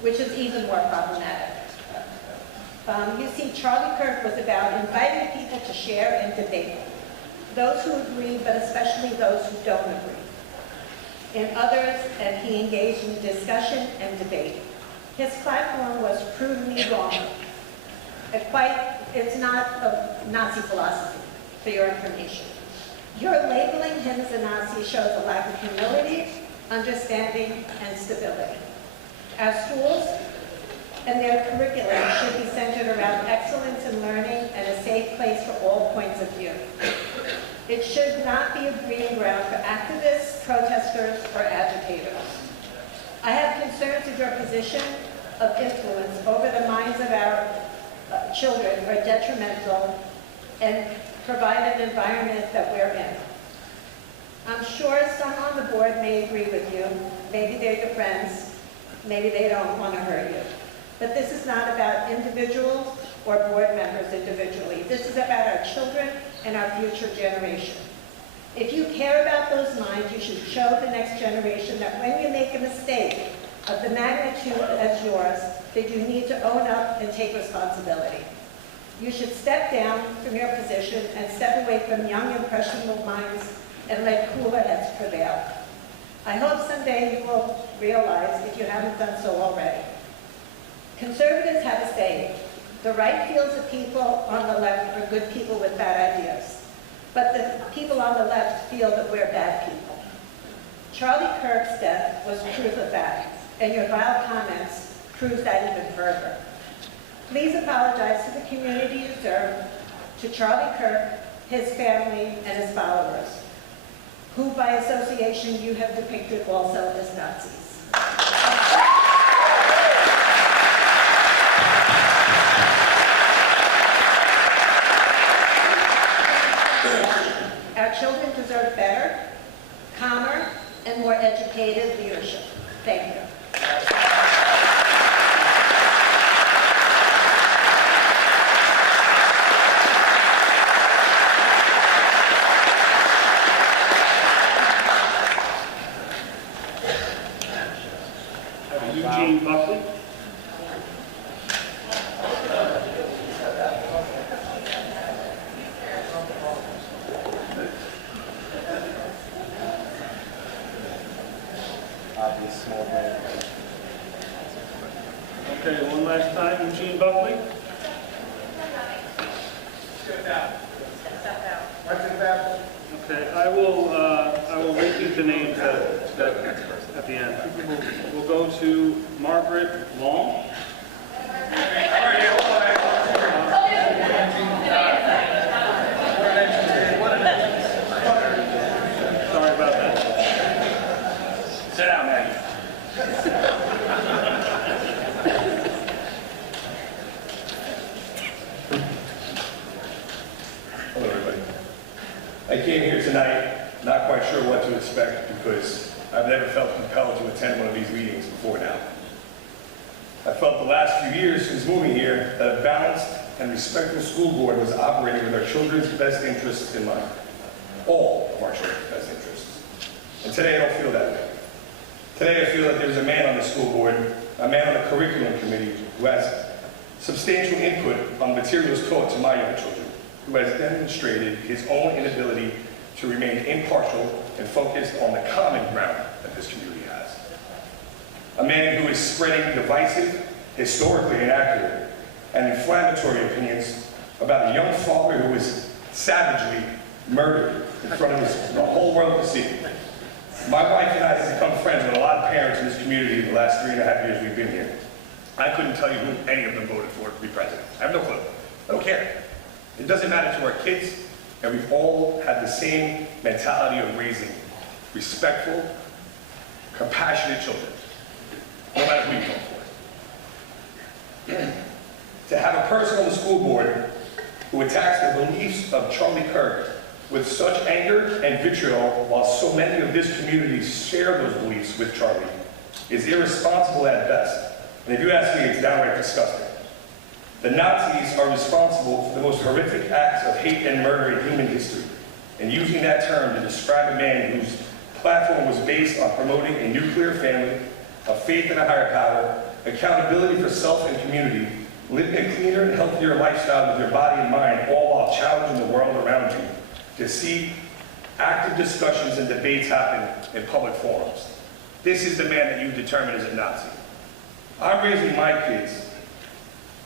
which is even more problematic. You see, Charlie Kirk was about inviting people to share and debate. Those who agree, but especially those who don't agree. In others, and he engaged in discussion and debate. His platform was prove me wrong. It's not a Nazi philosophy, for your information. Your labeling him as a Nazi shows a lack of humility, understanding, and stability. Our schools and their curriculum should be centered around excellence in learning and a safe place for all points of view. It should not be a breeding ground for activists, protesters, or agitators. I have concerns that your position of influence over the minds of our children are detrimental and provide an environment that we're in. I'm sure some on the board may agree with you. Maybe they're your friends. Maybe they don't want to hurt you. But this is not about individuals or board members individually. This is about our children and our future generation. If you care about those minds, you should show the next generation that when you make a mistake of the magnitude as yours, that you need to own up and take responsibility. You should step down from your position and step away from young, impressionable minds and let cooler heads prevail. I hope someday you will realize, if you haven't done so already. Conservatives have a saying, the right feels the people on the left are good people with bad ideas, but the people on the left feel that we're bad people. Charlie Kirk's death was proof of that, and your vile comments proves that even further. Please apologize to the community you serve, to Charlie Kirk, his family, and his followers, who by association you have depicted also as Nazis. Our children deserve better, calmer, and more educated leadership. Thank you. Eugene Buckley. Okay, one last time, Eugene Buckley. Okay, I will repeat the names at the end. We'll go to Margaret Long. Sorry about that. Sit down, Maggie. Hello, everybody. I came here tonight not quite sure what to expect because I've never felt compelled to attend one of these meetings before now. I felt the last few years since moving here that a balanced and respectful school board was operating with our children's best interests in mind. All of our children's best interests. And today I don't feel that way. Today I feel that there's a man on the school board, a man on the curriculum committee who has substantial input on materials taught to my young children, who has demonstrated his own inability to remain impartial and focused on the common ground that this community has. A man who is spreading divisive, historically inaccurate, and inflammatory opinions about a young father who was savagely murdered in front of the whole world to see. My wife and I have become friends with a lot of parents in this community in the last 3.5 years we've been here. I couldn't tell you who any of them voted for to be president. I have no clue. I don't care. It doesn't matter to our kids, and we've all had the same mentality of raising respectful, compassionate children, no matter who you vote for. To have a person on the school board who attacks the beliefs of Charlie Kirk with such anger and vitriol while so many of this community share those beliefs with Charlie is irresponsible at best. And if you ask me, it's downright disgusting. The Nazis are responsible for the most horrific acts of hate and murder in human history. And using that term to describe a man whose platform was based on promoting a nuclear family, a faith in a higher power, accountability for self and community, living a cleaner and healthier lifestyle with your body and mind, all while challenging the world around you, to see active discussions and debates happen in public forums. This is the man that you determine is a Nazi. I'm raising my kids.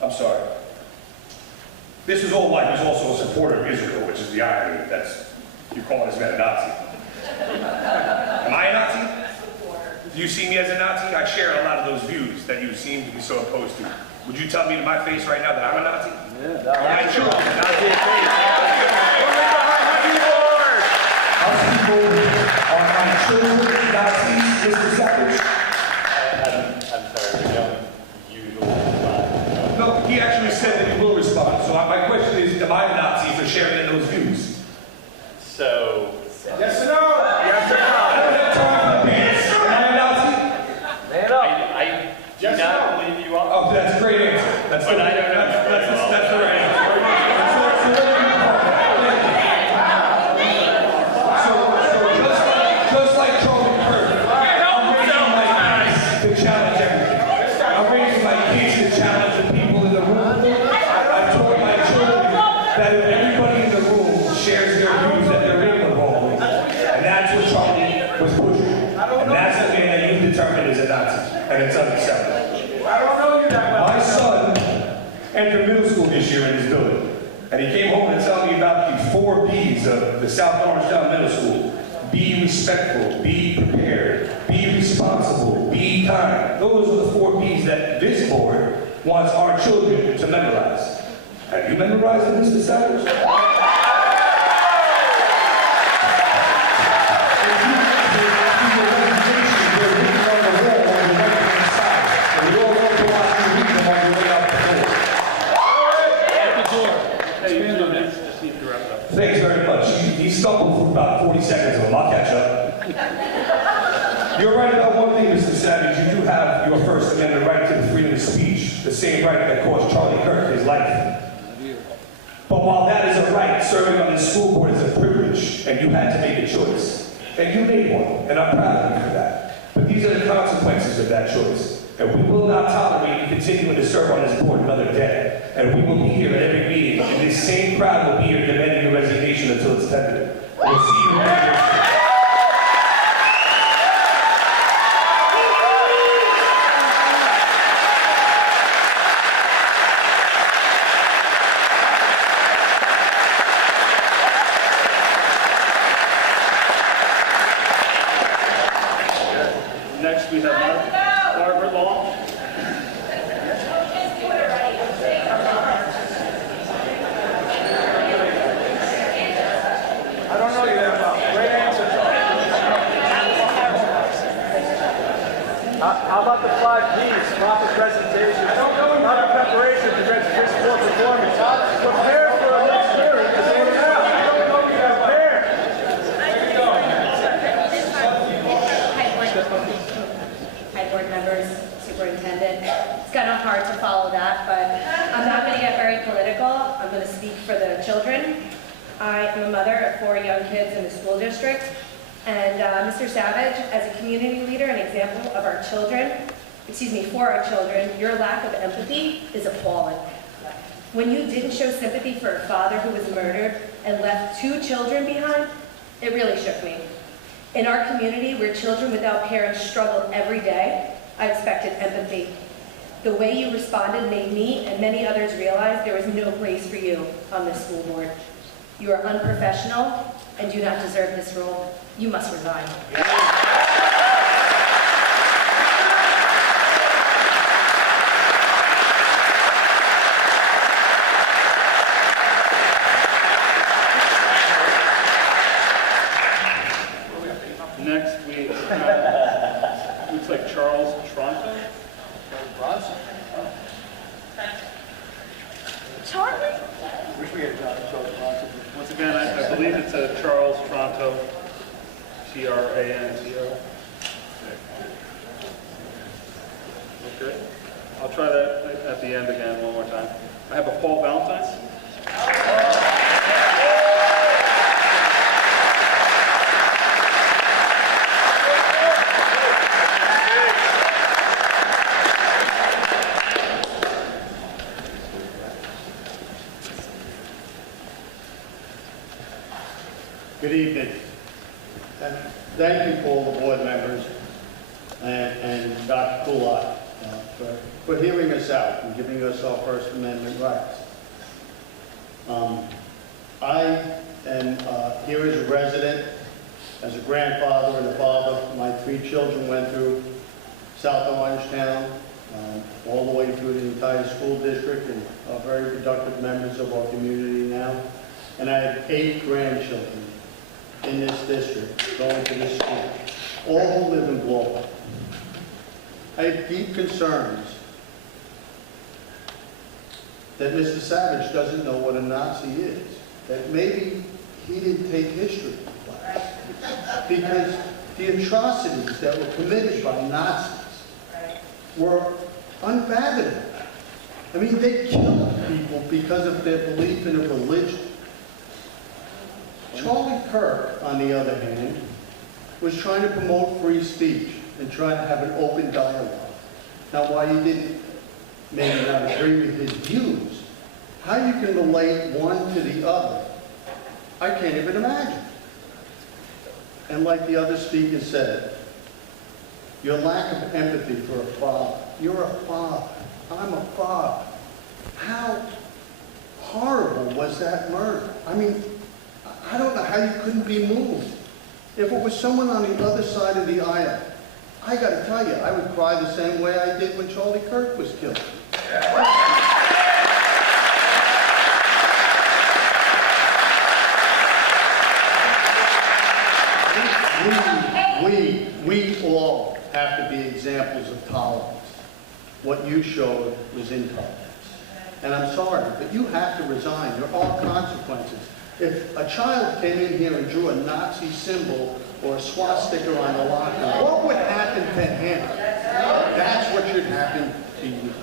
I'm sorry. This is all like he's also a supporter of Israel, which is the irony. That's, you're calling this man a Nazi. Am I a Nazi? Do you see me as a Nazi? I share a lot of those views that you seem to be so opposed to. Would you tell me to my face right now that I'm a Nazi? Yeah. I'm true. I'm a Nazi. Mr. Savage. I'm sorry, we don't usually respond. No, he actually said that he will respond. So my question is, am I a Nazi for sharing in those views? So... Yes or no? Yes or no? I don't have time for debates. Am I a Nazi? Man up. I do not believe you are. Oh, that's a great answer. That's but I don't know. That's the right answer. So just like Charlie Kirk, I'm raising my kids to challenge everything. I'm raising my kids to challenge the people in the room. I've told my children that if everybody in the room shares their views, that they're in the wrong. And that's what Charlie was pushing. And that's the man that you determined is a Nazi. And it's unacceptable. I don't know you that well. My son entered middle school this year in his building. And he came home and told me about the 4 B's of the South Orangetown Middle School. Be respectful, be prepared, be responsible, be kind. Those are the 4 B's that this board wants our children to memorize. Have you memorized it, Mr. Savage? Thanks very much. He stumbled for about 40 seconds of them. I'll catch up. You're right about one thing, Mr. Savage. You do have your First Amendment right to the freedom of speech, the same right that cost Charlie Kirk his life. But while that is a right, serving on this school board is a privilege, and you had to make a choice. And you made one, and I'm proud of you for that. But these are the consequences of that choice. And we will not tolerate you continuing to serve on this board another day. And we will be here at every meeting, and this same crowd will be here demanding your resignation until it's tendered. We'll see you next year. Next, we have Margaret Long. I don't know you that well. Great answer. How about the 5 Ps? Proper presentation. I don't know. Proper preparation to register for performance. Prepare for a next hearing. I don't know you prepare. Hi, board members, superintendent. It's kind of hard to follow that, but I'm not going to get very political. I'm going to speak for the children. I am a mother of 4 young kids in the school district, and Mr. Savage, as a community leader and example of our children, for our children, your lack of empathy is appalling. When you didn't show sympathy for a father who was murdered and left 2 children behind, it really shook me. In our community, where children without parents struggle every day, I expected empathy. The way you responded made me and many others realize there was no place for you on this school board. You are unprofessional and do not deserve this role. You must resign. Next, we have, looks like Charles Tronto. Bronson. Charlie? Wish we had Charles Bronson. Once again, I believe it's a Charles Tronto, T-R-A-N-T-O. Okay. I'll try that at the end again one more time. I have a Paul Valentine. Good evening. And thank you to all the board members and Dr. Kulak for hearing us out and giving us our First Amendment rights. I am here as a resident, as a grandfather and a father. My 3 children went through South Orange Town, all the way through the entire school district, and are very productive members of our community now. And I have 8 grandchildren in this district going to this school, all who live in Global. I have deep concerns that Mr. Savage doesn't know what a Nazi is, that maybe he didn't take history class, because the atrocities that were committed by Nazis were unfathomable. I mean, they killed people because of their belief in a religion. Charlie Kirk, on the other hand, was trying to promote free speech and trying to have an open dialogue. Now, while you didn't maybe not agree with his views, how you can relate one to the other, I can't even imagine. And like the other speaker said, your lack of empathy for a father. You're a father. I'm a father. How horrible was that murder? I mean, I don't know how you couldn't be moved. If it was someone on the other side of the aisle, I got to tell you, I would cry the same way I did when Charlie Kirk was killed. We all have to be examples of tolerance. What you showed was intolerance. And I'm sorry, but you have to resign. There are consequences. If a child came in here and drew a Nazi symbol or a swastika on the locker, what would happen to him? That's what should happen to you.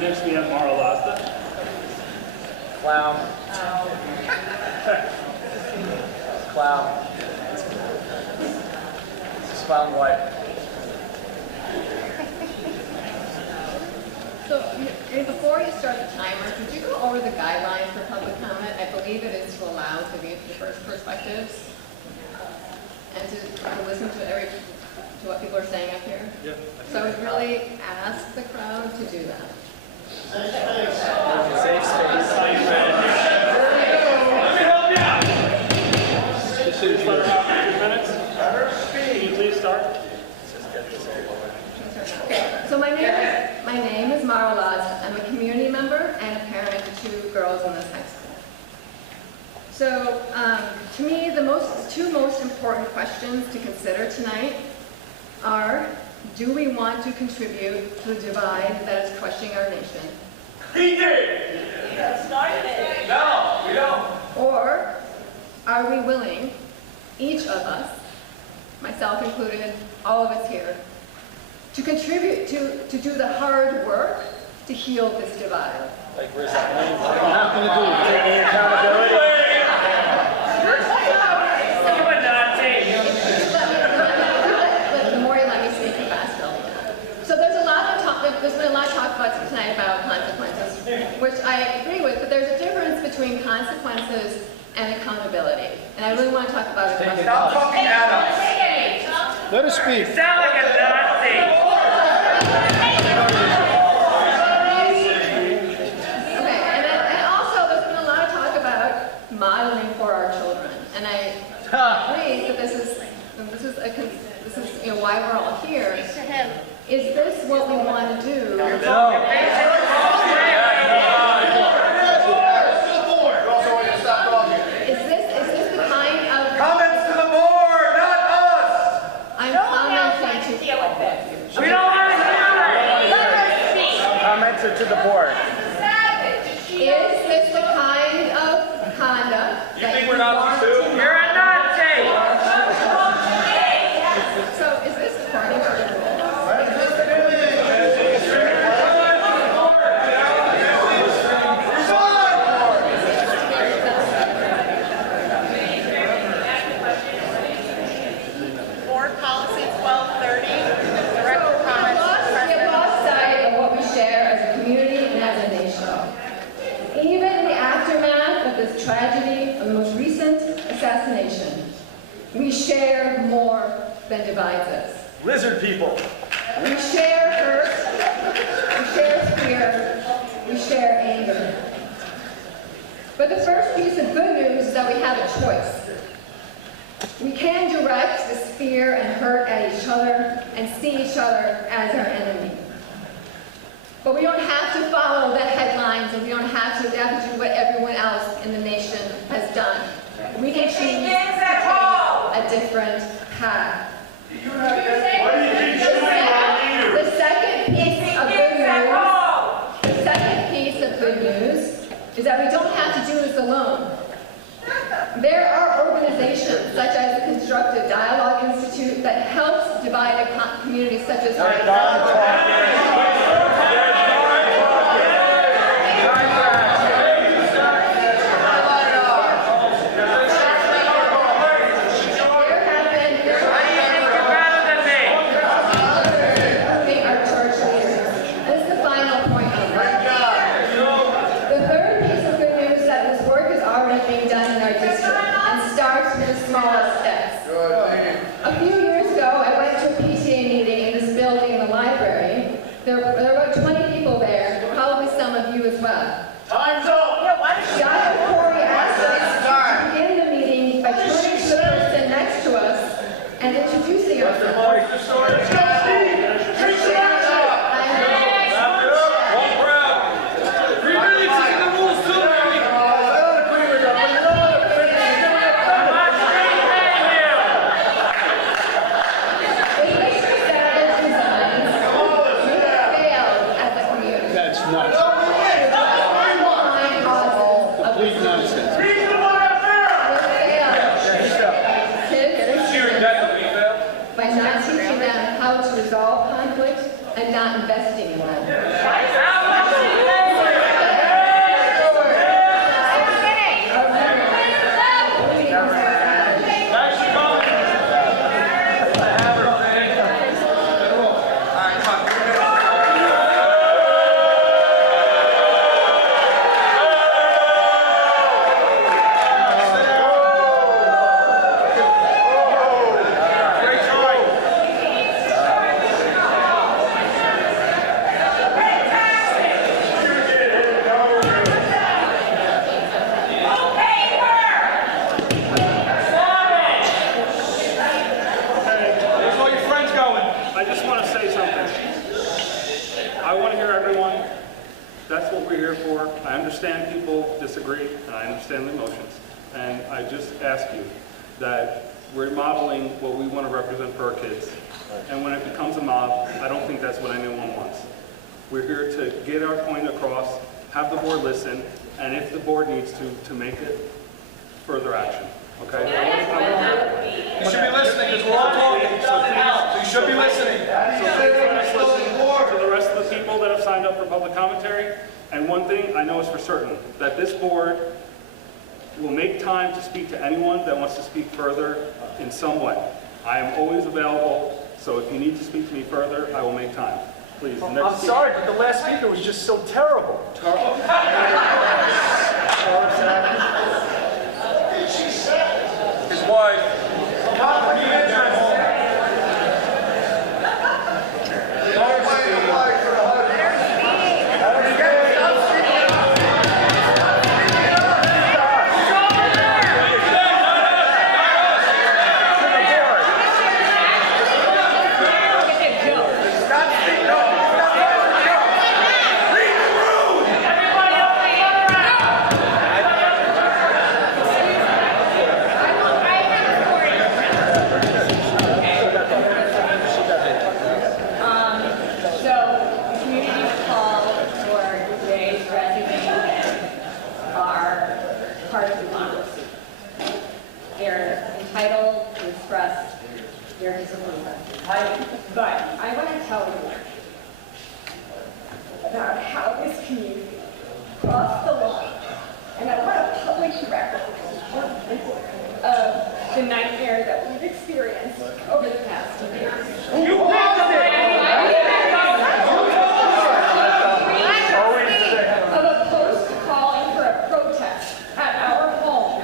Next, we have Mara Lasta. Clown. Clown. This is Clown White. So before you start the timer, could you go over the guidelines for public comment? I believe it is to allow to be diverse perspectives and to listen to what people are saying up here. Yeah. So I would really ask the crowd to do that. Safe space. Let me help you out. This is for about 2 minutes. Can you please start? Okay, so my name is Mara Laz. I'm a community member and a parent of 2 girls in this high school. So to me, the two most important questions to consider tonight are, do we want to contribute to the divide that is crushing our nation? He did! No, we don't. Or are we willing, each of us, myself included, all of us here, to contribute to do the hard work to heal this divide? Like, where's that name? What are you not going to do? Taking accountability? The more you let me speak, the faster I'll be. So there's been a lot of talk about tonight about consequences, which I agree with, but there's a difference between consequences and accountability. And I really want to talk about it. Stop talking at us. Let us speak. You sound like a Nazi. Okay, and also there's been a lot of talk about modeling for our children, and I agree that this is why we're all here. Is this what we want to do? No. Is this the kind of Comments to the board, not us. I'm commenting to deal with this. We don't want to hear it. Comments are to the board. Is this the kind of conduct You that think you we're not want too? to You're a Nazi. So is this according to the rules? Board policy 1230, director comments. We have lost sight of what we share as a community and as a nation. Even in the aftermath of this tragedy of the most recent assassination, we share more than divides us. Lizard people. We share hurt, we share fear, we share anger. But the first piece of good news is that we have a choice. We can direct this fear and hurt at each other and see each other as our enemy. But we don't have to follow the headlines, and we don't have to do what everyone else in the nation has done. We can choose to take a different path. What do you think you're doing, Ron? The second piece of good news, is that we don't have to do this alone. There are organizations such as the Constructive Dialogue Institute that helps divided communities such as introducing ourselves. By not teaching them how to resolve conflict and not investing in them. That's what we're here for. I understand people disagree, and I understand the emotions. And I just ask you that we're modeling what we want to represent for our kids. And when it becomes a mob, I don't think that's what anyone wants. We're here to get our point across, have the board listen, and if the board needs to make it, further action. Okay? You should be listening because we're all talking. So you should be listening. To the rest of the people that have signed up for public commentary. And one thing I know is for certain, that this board will make time to speak to anyone that wants to speak further in some way. I am always available, so if you need to speak to me further, I will make time. Please. I'm sorry, but the last speaker was just so terrible. His wife. But I want to tell you about how this community crossed the line, and I want a public record of the nightmare that we've experienced over the past 2 years. Of a post calling for a protest at our home.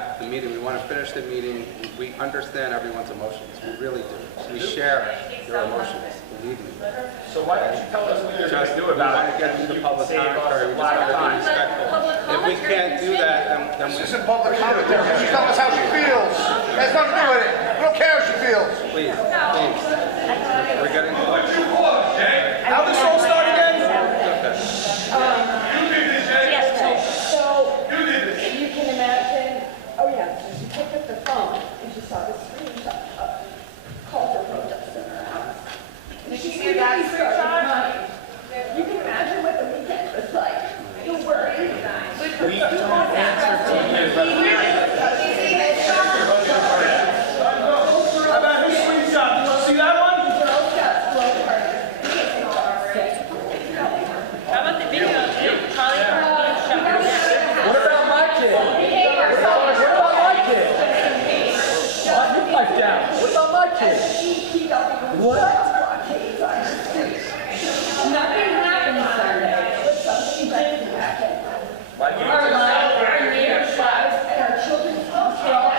have the meeting. We want to finish the meeting. We understand everyone's emotions. We really do. We share your emotions, believe me. So why don't you tell us what you're going to do We about want it? to get through the public Save us commentary. a We just lot want of to be time. respectful. If we can't do that, then we... This isn't public commentary. She's telling us how she feels. It has nothing to do with it. We don't care how she feels. Please, please. We're getting... How this all start again? So, you can imagine, oh yeah, so she picked up the phone and she saw the screenshot of culture protest in her house. Did you see that screenshot? You can imagine what the weekend was like. You're worried. How about his screenshot? Did you see that one? How about the video of Charlie Kirk being shot down? What about my kid? What about my kid? You pipe down. What about my kid? What? Nothing happened Sunday, but something did happen. Our neighbor's lives and our children's homes were all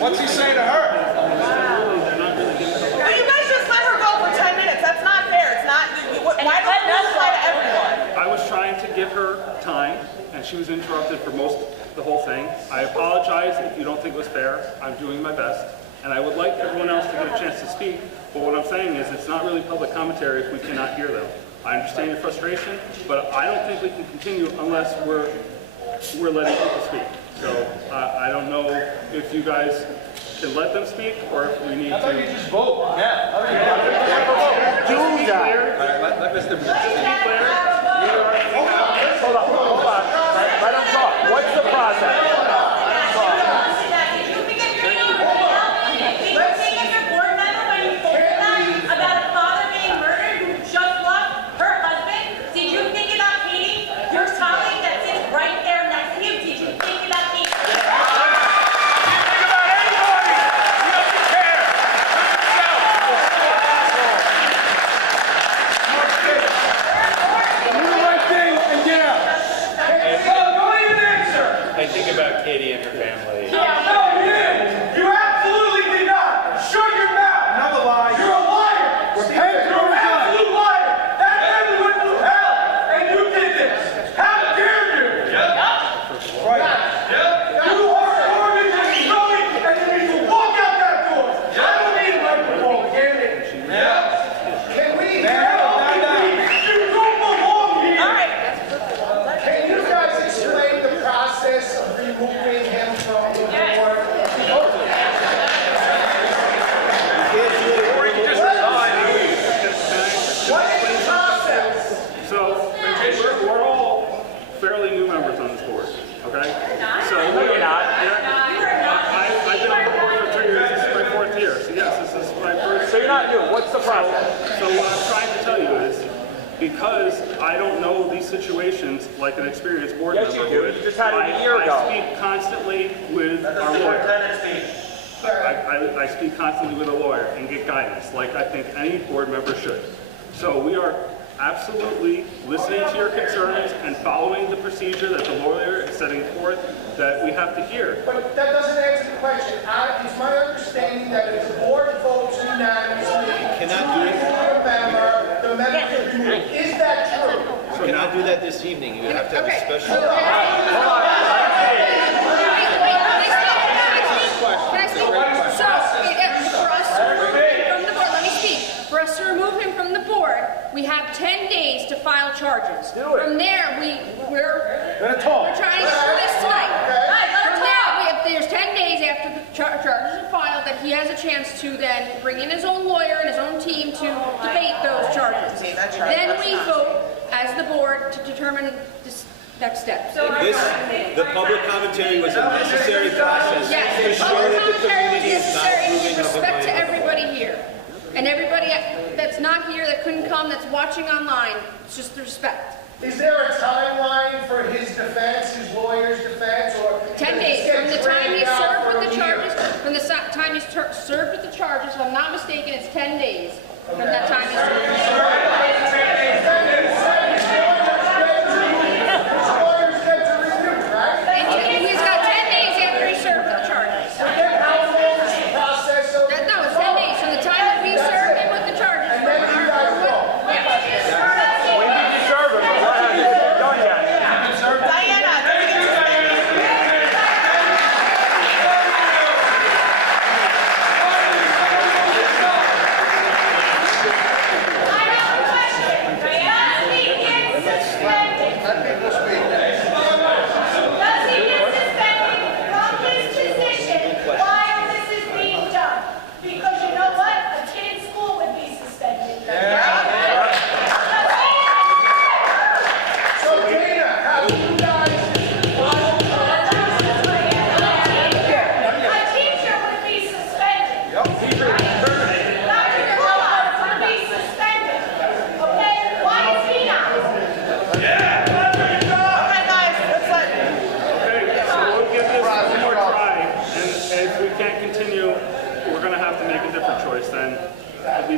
What's he say to her? You guys just let her go for 10 minutes. That's not fair. It's not. Why don't you apply to everyone? I was trying to give her time, and she was interrupted for the whole thing. I apologize if you don't think it was fair. I'm doing my best, and I would like everyone else to get a chance to speak, but what I'm saying is it's not really public commentary if we cannot hear them. I understand your frustration, but I don't think we can continue unless we're letting people speak. So I don't know if you guys can let them speak, or if we need to... How about you just vote now? Do that. All right, let Mr. To be clear, Hold on. Let him talk. What's the process? Did you think of your board member when you told her that about a father being murdered who just lost her husband? Did you think about Katie, your colleague that sits right there next to you? Did you think about Katie? because I don't know these situations like an experienced board Yes, member you do. would. You just had it a year ago. I speak constantly with our lawyer. I speak constantly with a lawyer and get guidance, like I think any board member should. So we are absolutely listening to your concerns and following the procedure that the lawyer is setting forth that we have to hear. But that doesn't answer the question. It's my understanding that if the board votes unanimously, Cannot do it. the member is removed. Is that true? You cannot do that this evening. You have to have a special. For us to remove him from the board, we have 10 days to file charges. From there, we're trying to do this tonight. From there, there's 10 days after the charges are filed that he has a chance to then bring in his own lawyer and his own team to debate those charges. Then we vote as the board to determine this next step. The public commentary was a necessary process Yes, to the show public that the commentary was community is not necessary approving with of the respect to minor. everybody here. And everybody that's not here, that couldn't come, that's watching online, it's just the respect. Is there a timeline for his defense, his lawyer's defense, or 10 days from the time he's served with the charges, from the time he's served with the charges, if I'm not mistaken, it's 10 days from that time he's He's got 10 days after he served with the charges. No, it's 10 days from the time that we served him with the charges.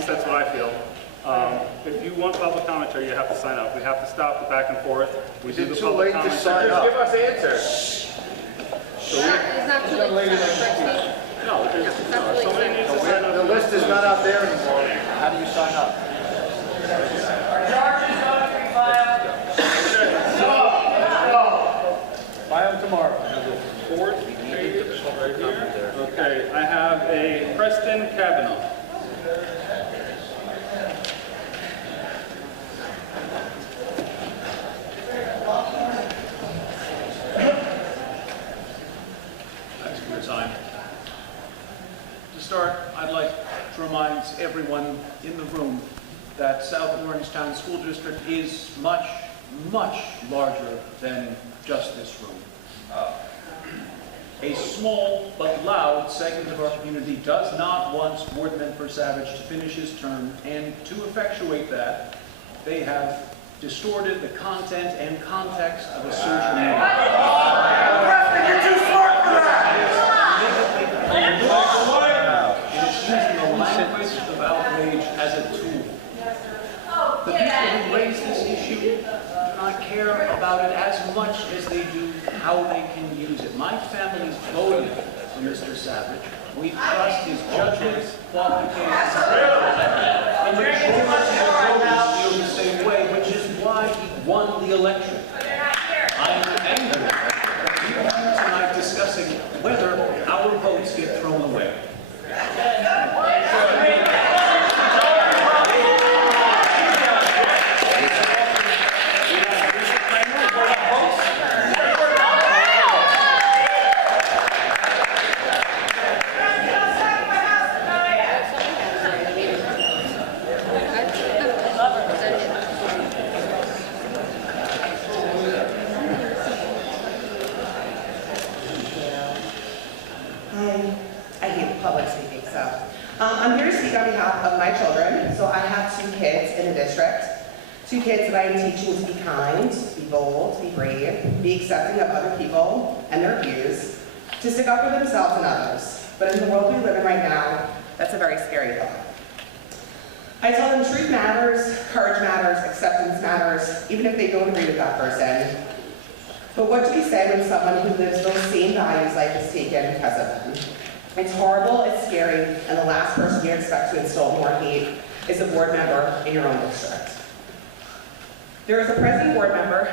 That's what I feel. If you want public commentary, you have to sign up. We have to stop the back and forth. We do the public commentary. Give us answers. It's not too late to sign up. No, somebody needs to sign up. The list is not out there anymore. How do you sign up? File tomorrow. I have the fourth page right here. Okay, I have a Preston Kavanaugh. Thanks for your time. To start, I'd like to remind everyone in the room that South Orangetown School District is much, much larger than just this room. A small but loud segment of our community does not want Board Member Savage to finish his term, and to effectuate that, they have distorted the content and context of a social media. You're too smart for that! It is using the language of outrage as a tool. The people who raise this issue do not care about it as much as they do how they can use it. My family's voted for Mr. Savage. We trust his judgment, qualifications, and the majority of voters feel the same way, which is why he won the election. I am angry that we are here tonight discussing whether our votes get thrown away. I hate public speaking, so. I'm here to speak on behalf of my children. So I have 2 kids in the district. Two kids that I am teaching to be kind, to be bold, to be brave, be accepting of other people and their views, to stick up for themselves and others. But in the world we live in right now, that's a very scary thought. I tell them truth matters, courage matters, acceptance matters, even if they don't agree with that person. But what do we say when someone who lives those same values life is taken because of them? It's horrible, it's scary, and the last person you expect to instill more hate is a board member in your own district. There is a present board member,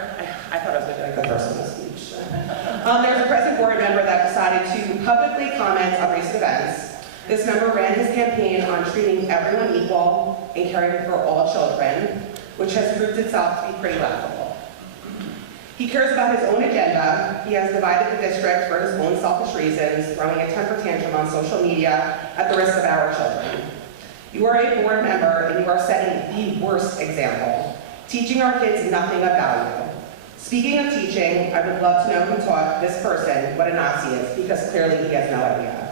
I thought I was going to do like the first one of the speech. There's a present board member that decided to publicly comment on recent events. This member ran his campaign on treating everyone equal and caring for all children, which has proved itself to be pretty laughable. He cares about his own agenda. He has divided the district for his own selfish reasons, throwing a temper tantrum on social media at the risk of our children. You are a board member and you are setting the worst example, teaching our kids nothing of value. Speaking of teaching, I would love to know who taught this person what a Nazi is, because clearly he has no idea.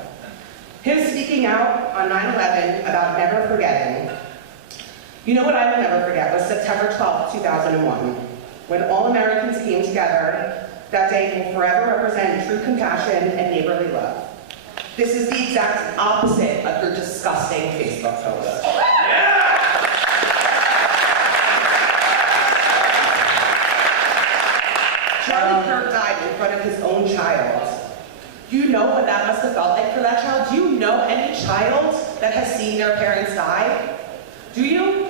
Him speaking out on 9/11 about never forgetting. You know what I will never forget was September 12th, 2001, when all Americans came together. That day will forever represent true compassion and neighborly love. This is the exact opposite of your disgusting Facebook post. Charlie Kirk died in front of his own child. Do you know what that must have felt like for that child? Do you know any child that has seen their parents die? Do you?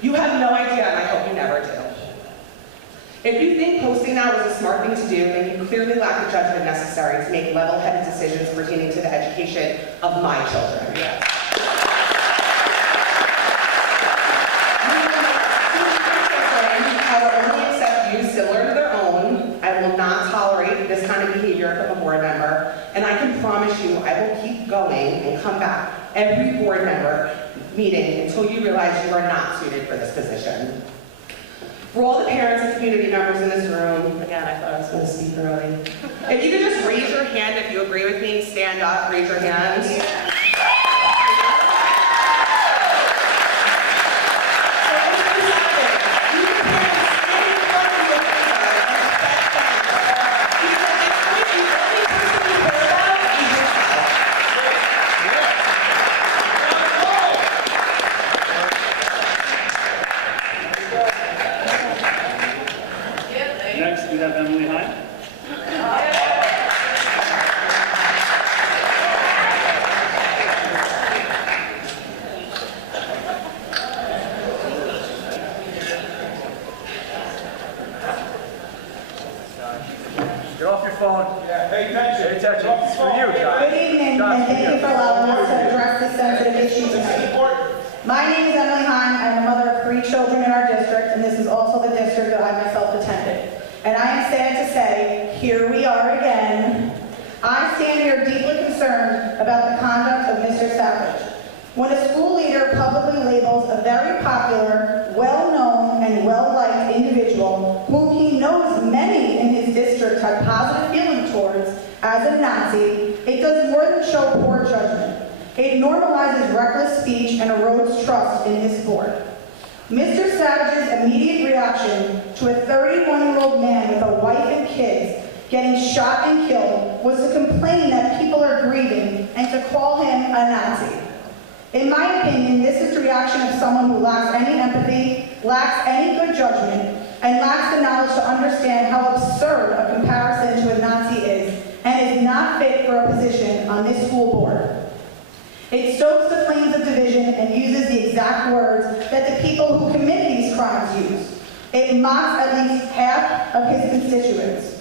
You have no idea, and I hope you never do. If you think posting that was a smart thing to do, then you clearly lack the judgment necessary to make level-headed decisions pertaining to the education of my children. Yes. I will only accept views similar to their own. I will not tolerate this kind of behavior from a board member, and I can promise you I will keep going and come back every board member meeting until you realize you are not suited for this position. For all the parents and community members in this room, again, I thought I was going to speak early. If you could just raise your hand if you agree with me, stand up, raise your hand. Next, we have Emily Hine. Get off your phone. Yeah, pay attention. Pay attention. It's for you, Josh. Good evening, and thank you for allowing us to address this sensitive issue tonight. My name is Emily Hine. I am a mother of 3 children in our district, and this is also the district that I myself attended. And I am sad to say, here we are again. I stand here deeply concerned about the conduct of Mr. Savage. When a school leader publicly labels a very popular, well-known, and well-liked individual, whom he knows many in his district have positive feelings towards, as a Nazi, it does more than show poor judgment. It normalizes reckless speech and erodes trust in this board. Mr. Savage's immediate reaction to a 31-year-old man with a wife and kids getting shot and killed was to complain that people are grieving and to call him a Nazi. In my opinion, this is the reaction of someone who lacks any empathy, lacks any good judgment, and lacks the knowledge to understand how absurd a comparison to a Nazi is, and is not fit for a position on this school board. It stokes the flames of division and uses the exact words that the people who commit these crimes use. It mocks at least half of his constituents.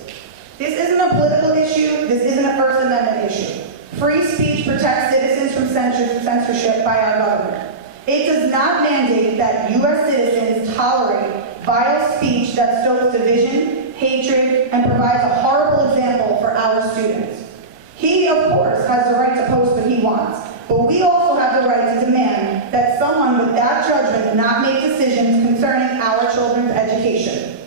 This isn't a political issue. This isn't a First Amendment issue. Free speech protects citizens from censorship by our government. It does not mandate that U.S. citizens tolerate vile speech that stokes division, hatred, and provides a horrible example for our students. He, of course, has the right to post what he wants, but we also have the right to demand that someone with that judgment not make decisions concerning our children's education.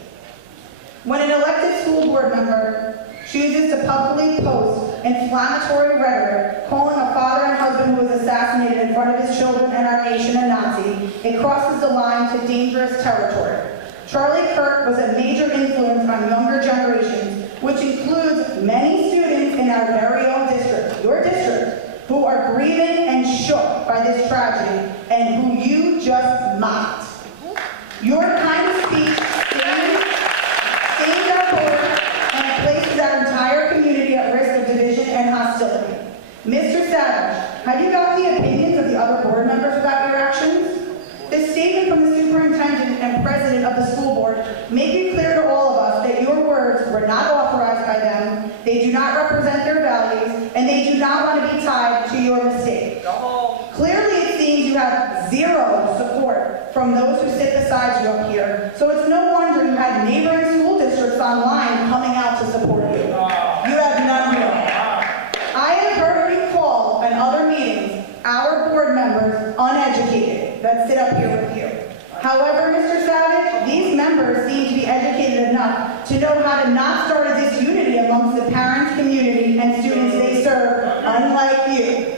When an elected school board member chooses to publicly post inflammatory rhetoric, calling a father and husband who was assassinated in front of his children and our nation a Nazi, it crosses the line to dangerous territory. Charlie Kirk was a major influence on younger generations, which includes many students in our very own district, your district, who are grieving and shook by this tragedy and who you just mocked. Your kind of speech stains our board and places our entire community at risk of division and hostility. Mr. Savage, have you gotten the opinions of the other board members about your actions? The statement from the superintendent and president of the school board make it clear to all of us that your words were not authorized by them, they do not represent their values, and they do not want to be tied to your mistake. Clearly it seems you have zero support from those who sit beside you up here, so it's no wonder you had neighboring school districts online coming out to support you. You have none here. I have heard you call in other meetings our board members uneducated that sit up here with you. However, Mr. Savage, these members seem to be educated enough to know how to not start a disunity amongst the parents, community, and students they serve, unlike you.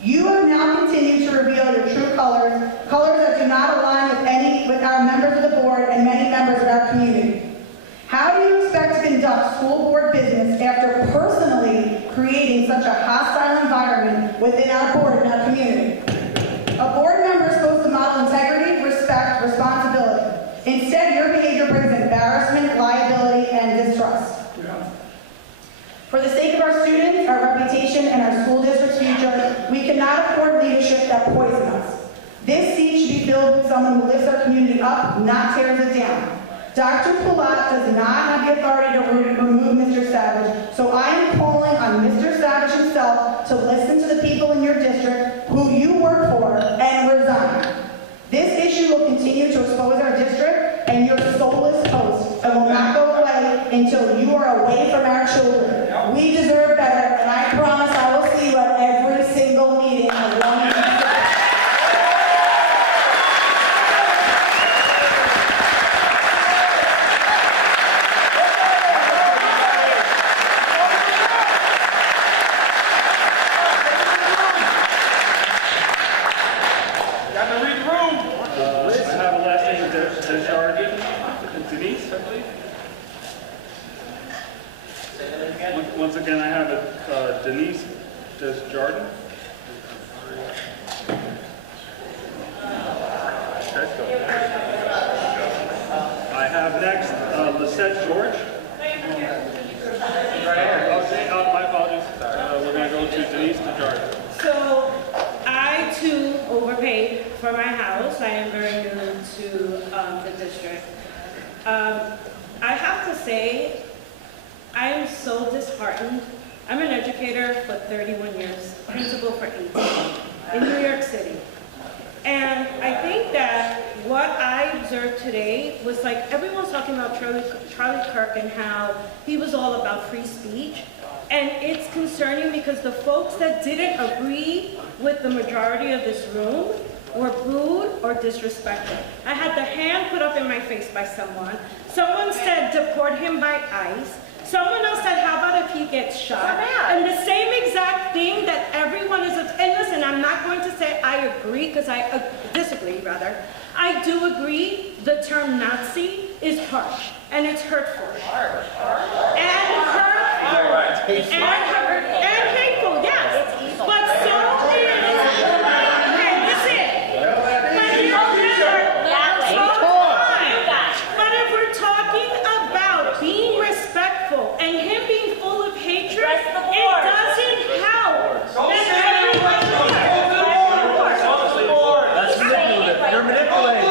You have now continued to reveal your true colors, colors that do not align with our members of the board and many members of our community. How do you expect to conduct school board business after personally creating such a hostile environment within our board and our community? A board member is supposed to model integrity, respect, responsibility. Instead, your behavior brings embarrassment, liability, and distrust. For the sake of our students, our reputation, and our school district's future, we cannot afford leadership that poisons us. This seat should be filled with someone who lifts our community up, not tears it down. Dr. Palat does not have the authority to remove Mr. Savage, so I am calling on Mr. Savage himself to listen to the people in your district who you work for and resign. This issue will continue to expose our district and your soulless host and will not go away until you are away from our children. We deserve better, and I promise I will see you at every single meeting as long as you stay. Once again, I have Denise Desjardins. I have next Lisette George. My apologies. We're going to go to Denise Desjardins. So, I too overpaid for my house. I am very new to the district. I have to say, I am so disheartened. I'm an educator for 31 years, principal for 18 in New York City. And I think that what I observed today was like everyone's talking about Charlie Kirk and how he was all about free speech. And it's concerning because the folks that didn't agree with the majority of this room were booed or disrespected. I had the hand put up in my face by someone. Someone said, deport him by ICE. Someone else said, how about if he gets shot? And the same exact thing that everyone is, and listen, I'm not going to say I agree, because I disagree rather. I do agree the term Nazi is harsh, and it's hurtful. And hateful, yes. But so is, hey, listen. But if we're talking about being respectful and him being full of hatred, it doesn't help. You're manipulating. It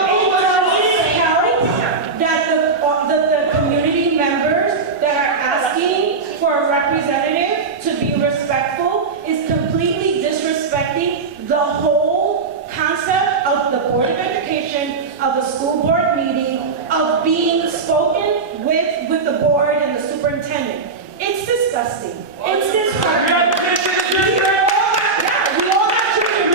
doesn't help that the community members that are asking for a representative to be respectful is completely disrespecting the whole concept of the Board of Education, of the school board meeting, of being spoken with the board and the superintendent. It's disgusting. It's disheartening. Yeah, we all have children.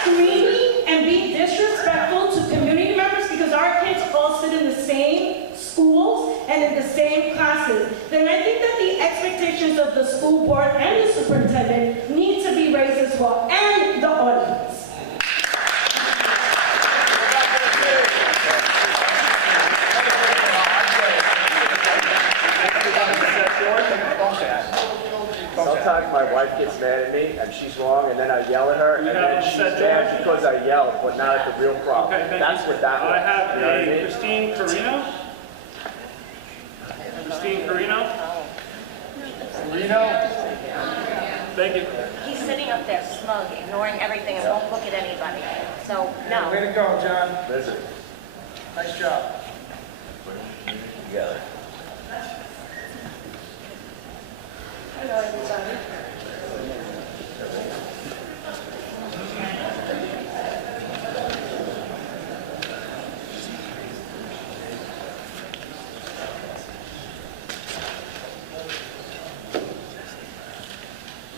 Screaming and being disrespectful to community members because our kids all sit in the same schools and in the same classes, then I think that the expectations of the school board and the superintendent need to be raised as well, and the audience. gets mad at me and she's wrong, and then I yell at her, and then she's mad because I yelled, but not at the real problem. Okay, That's what that was. I have You know what I mean? Christine Carino. Christine Carino. Thank you. He's sitting up there smug, ignoring everything and won't look at anybody. So, no. Way to go, John. Listen. Nice job. Together. Hello, everybody.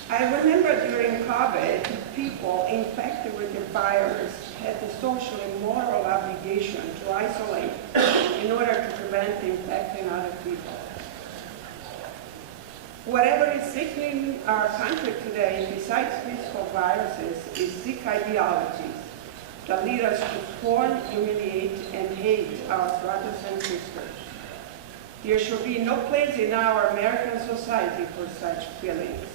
I remember during COVID, people infected with the virus had the social and moral obligation to isolate in order to prevent infecting other people. Whatever is sickening our country today, besides physical viruses, is sick ideologies that lead us to scorn, humiliate, and hate our brothers and sisters. There should be no place in our American society for such feelings.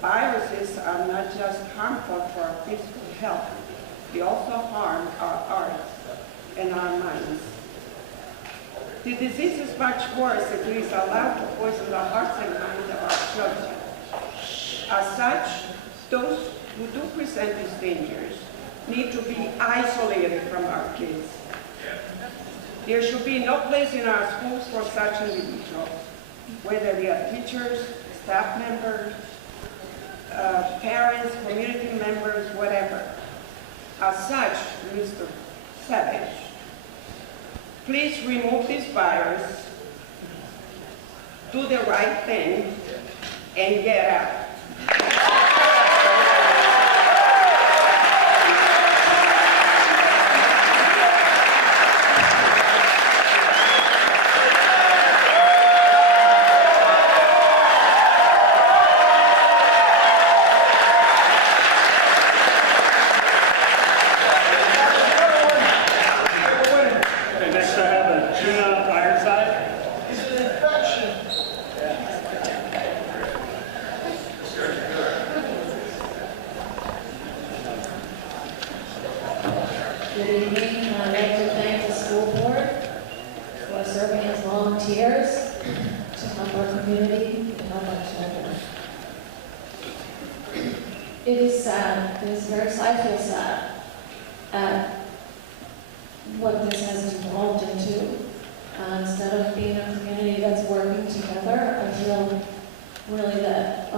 Viruses are not just harmful for our physical health, they also harm our arts and our minds. The disease is much worse if it is allowed to poison the hearts and minds of our children. As such, those who do present these dangers need to be isolated from our kids. There should be no place in our schools for such individuals, whether they are teachers, staff members, parents, community members, whatever. As such, Mr. Savage, please remove this virus, do the right thing, and get out. Okay, next I have Gina Ironside. It's an infection. Good evening. I'd like to thank the school board for serving as volunteers to help our community and help our children. It is sad. It is very sad. I feel sad at what this has evolved into. Instead of being a community that's working together, I feel really that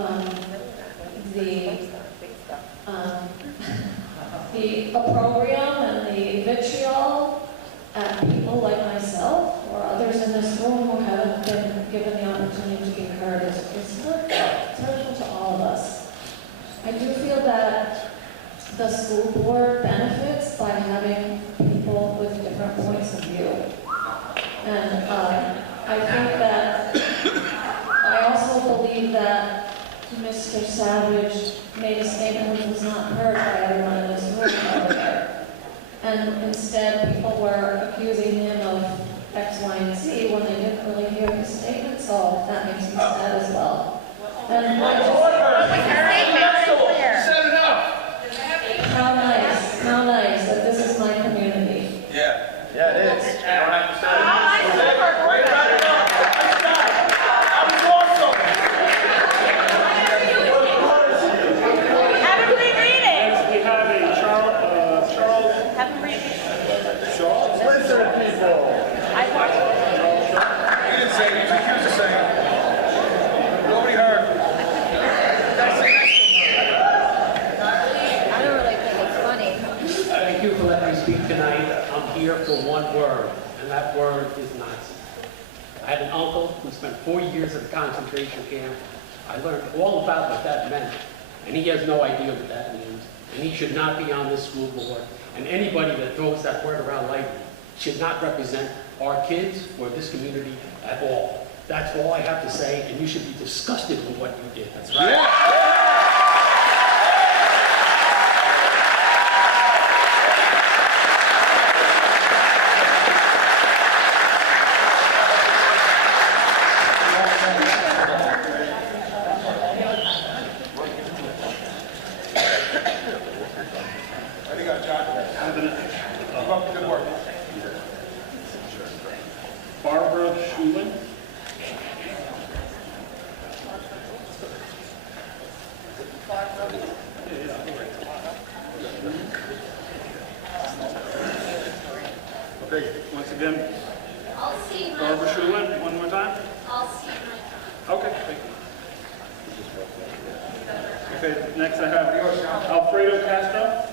the opprobrium and the vitriol at people like myself or others in this room who haven't been given the opportunity to be heard is hurtful to all of us. I do feel that the school board benefits by having people with different points of view. And I think that, I also believe that Mr. Savage made a statement which was not heard by everyone in this room earlier. And instead, people were accusing him of X, Y, and Z when they didn't really hear his statement, so that makes me sad as well. And I just, how nice that this is my community. Yeah, it is. You don't have to say Have him reread it. Next we have a Charles. Have him read it. Charles? Listen to people. I watched it. He didn't say it. He was accused of saying it. Nobody heard. I don't really think it's funny. Thank you for letting me speak tonight. I'm here for one word, and that word is Nazi. I had an uncle who spent 4 years at a concentration camp. I learned all about what that meant, and he has no idea what that means. And he should not be on this school board. And anybody that throws that word around lightly should not represent our kids or this community at all. That's all I have to say, and you should be disgusted with what you did. That's right. Yeah. once again, I'll see my Barbara Shulin, one more time. I'll see my Okay, thank you. Okay, next I have Alfredo Castro.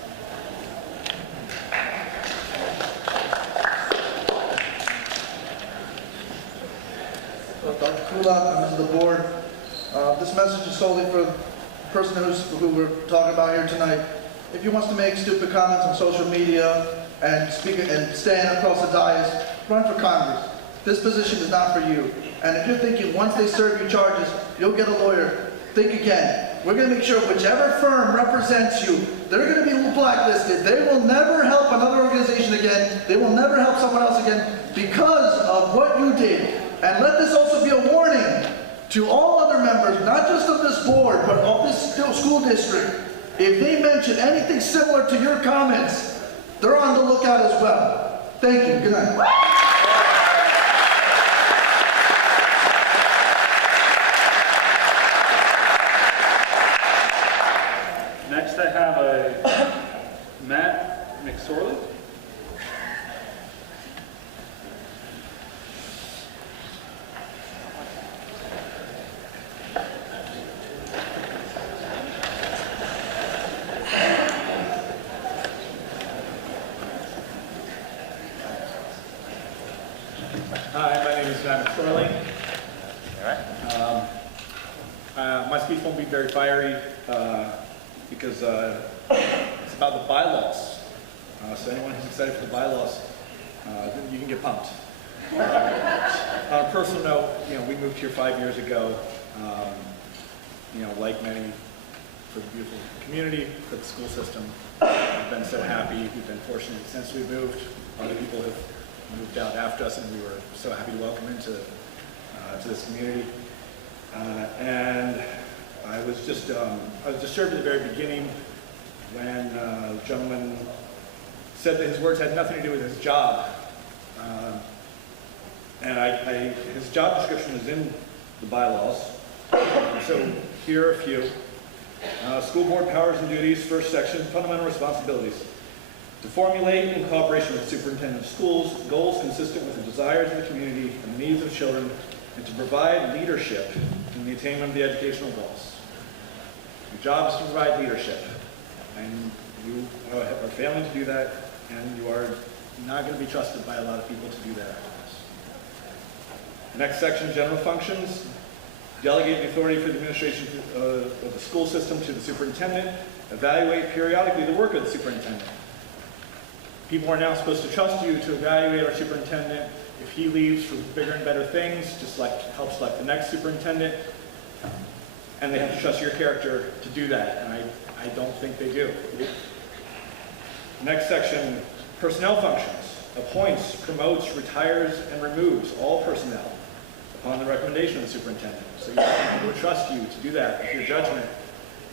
Dr. Kulak, members of the board, this message is solely for the person who we're talking about here tonight. If he wants to make stupid comments on social media and speak and stand across the dais, run for Congress. This position is not for you. And if you're thinking once they serve you charges, you'll get a lawyer, think again. We're going to make sure whichever firm represents you, they're going to be blacklisted. They will never help another organization again. They will never help someone else again because of what you did. And let this also be a warning to all other members, not just of this board, but of this school district. If they mention anything similar to your comments, they're on the lookout as well. Thank you. Good night. Next I have a Matt McSorley. Hi, my name is Matt McSorley. My speech won't be very fiery because it's about the bylaws. So anyone who's excited for the bylaws, you can get pumped. On a personal note, we moved here 5 years ago. Like many, for the beautiful community, for the school system. We've been so happy. We've been fortunate since we moved. Other people have moved out after us, and we were so happy to welcome into to this community. And I was disturbed at the very beginning when the gentleman said that his words had nothing to do with his job. And his job description is in the bylaws. So here are a few. School board powers and duties, first section, fundamental responsibilities. To formulate, in cooperation with the superintendent of schools, goals consistent with the desires of the community and the needs of children, and to provide leadership in the attainment of the educational goals. Your job is to provide leadership, and you are failing to do that, and you are not going to be trusted by a lot of people to do that after this. The next section, general functions. Delegate the authority for the administration of the school system to the superintendent. Evaluate periodically the work of the superintendent. People are now supposed to trust you to evaluate our superintendent. If he leaves for bigger and better things, just help select the next superintendent. And they have to trust your character to do that, and I don't think they do. Next section, personnel functions. Appoints, promotes, retires, and removes all personnel upon the recommendation of the superintendent. So you have people who trust you to do that with your judgment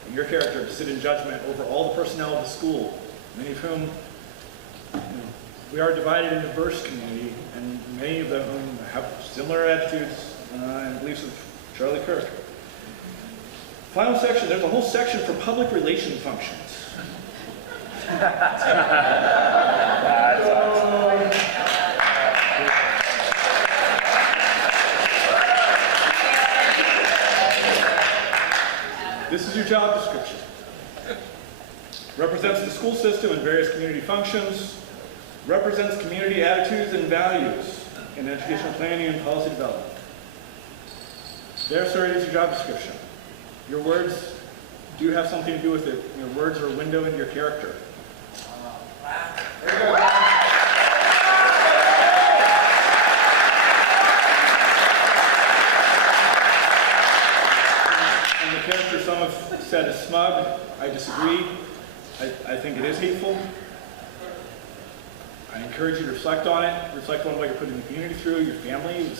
and your character to sit in judgment over all the personnel of the school, many of whom we are divided in a diverse community, and many of them have similar attitudes and beliefs of Charlie Kirk. Final section, there's a whole section for public relation functions. This is your job description. Represents the school system in various community functions. Represents community attitudes and values in educational planning and policy development. There, sir, is your job description. Your words do have something to do with it. Your words are a window into your character. And the character some have said is smug. I disagree. I think it is hateful. I encourage you to reflect on it, reflect on what you're putting the community through, your family.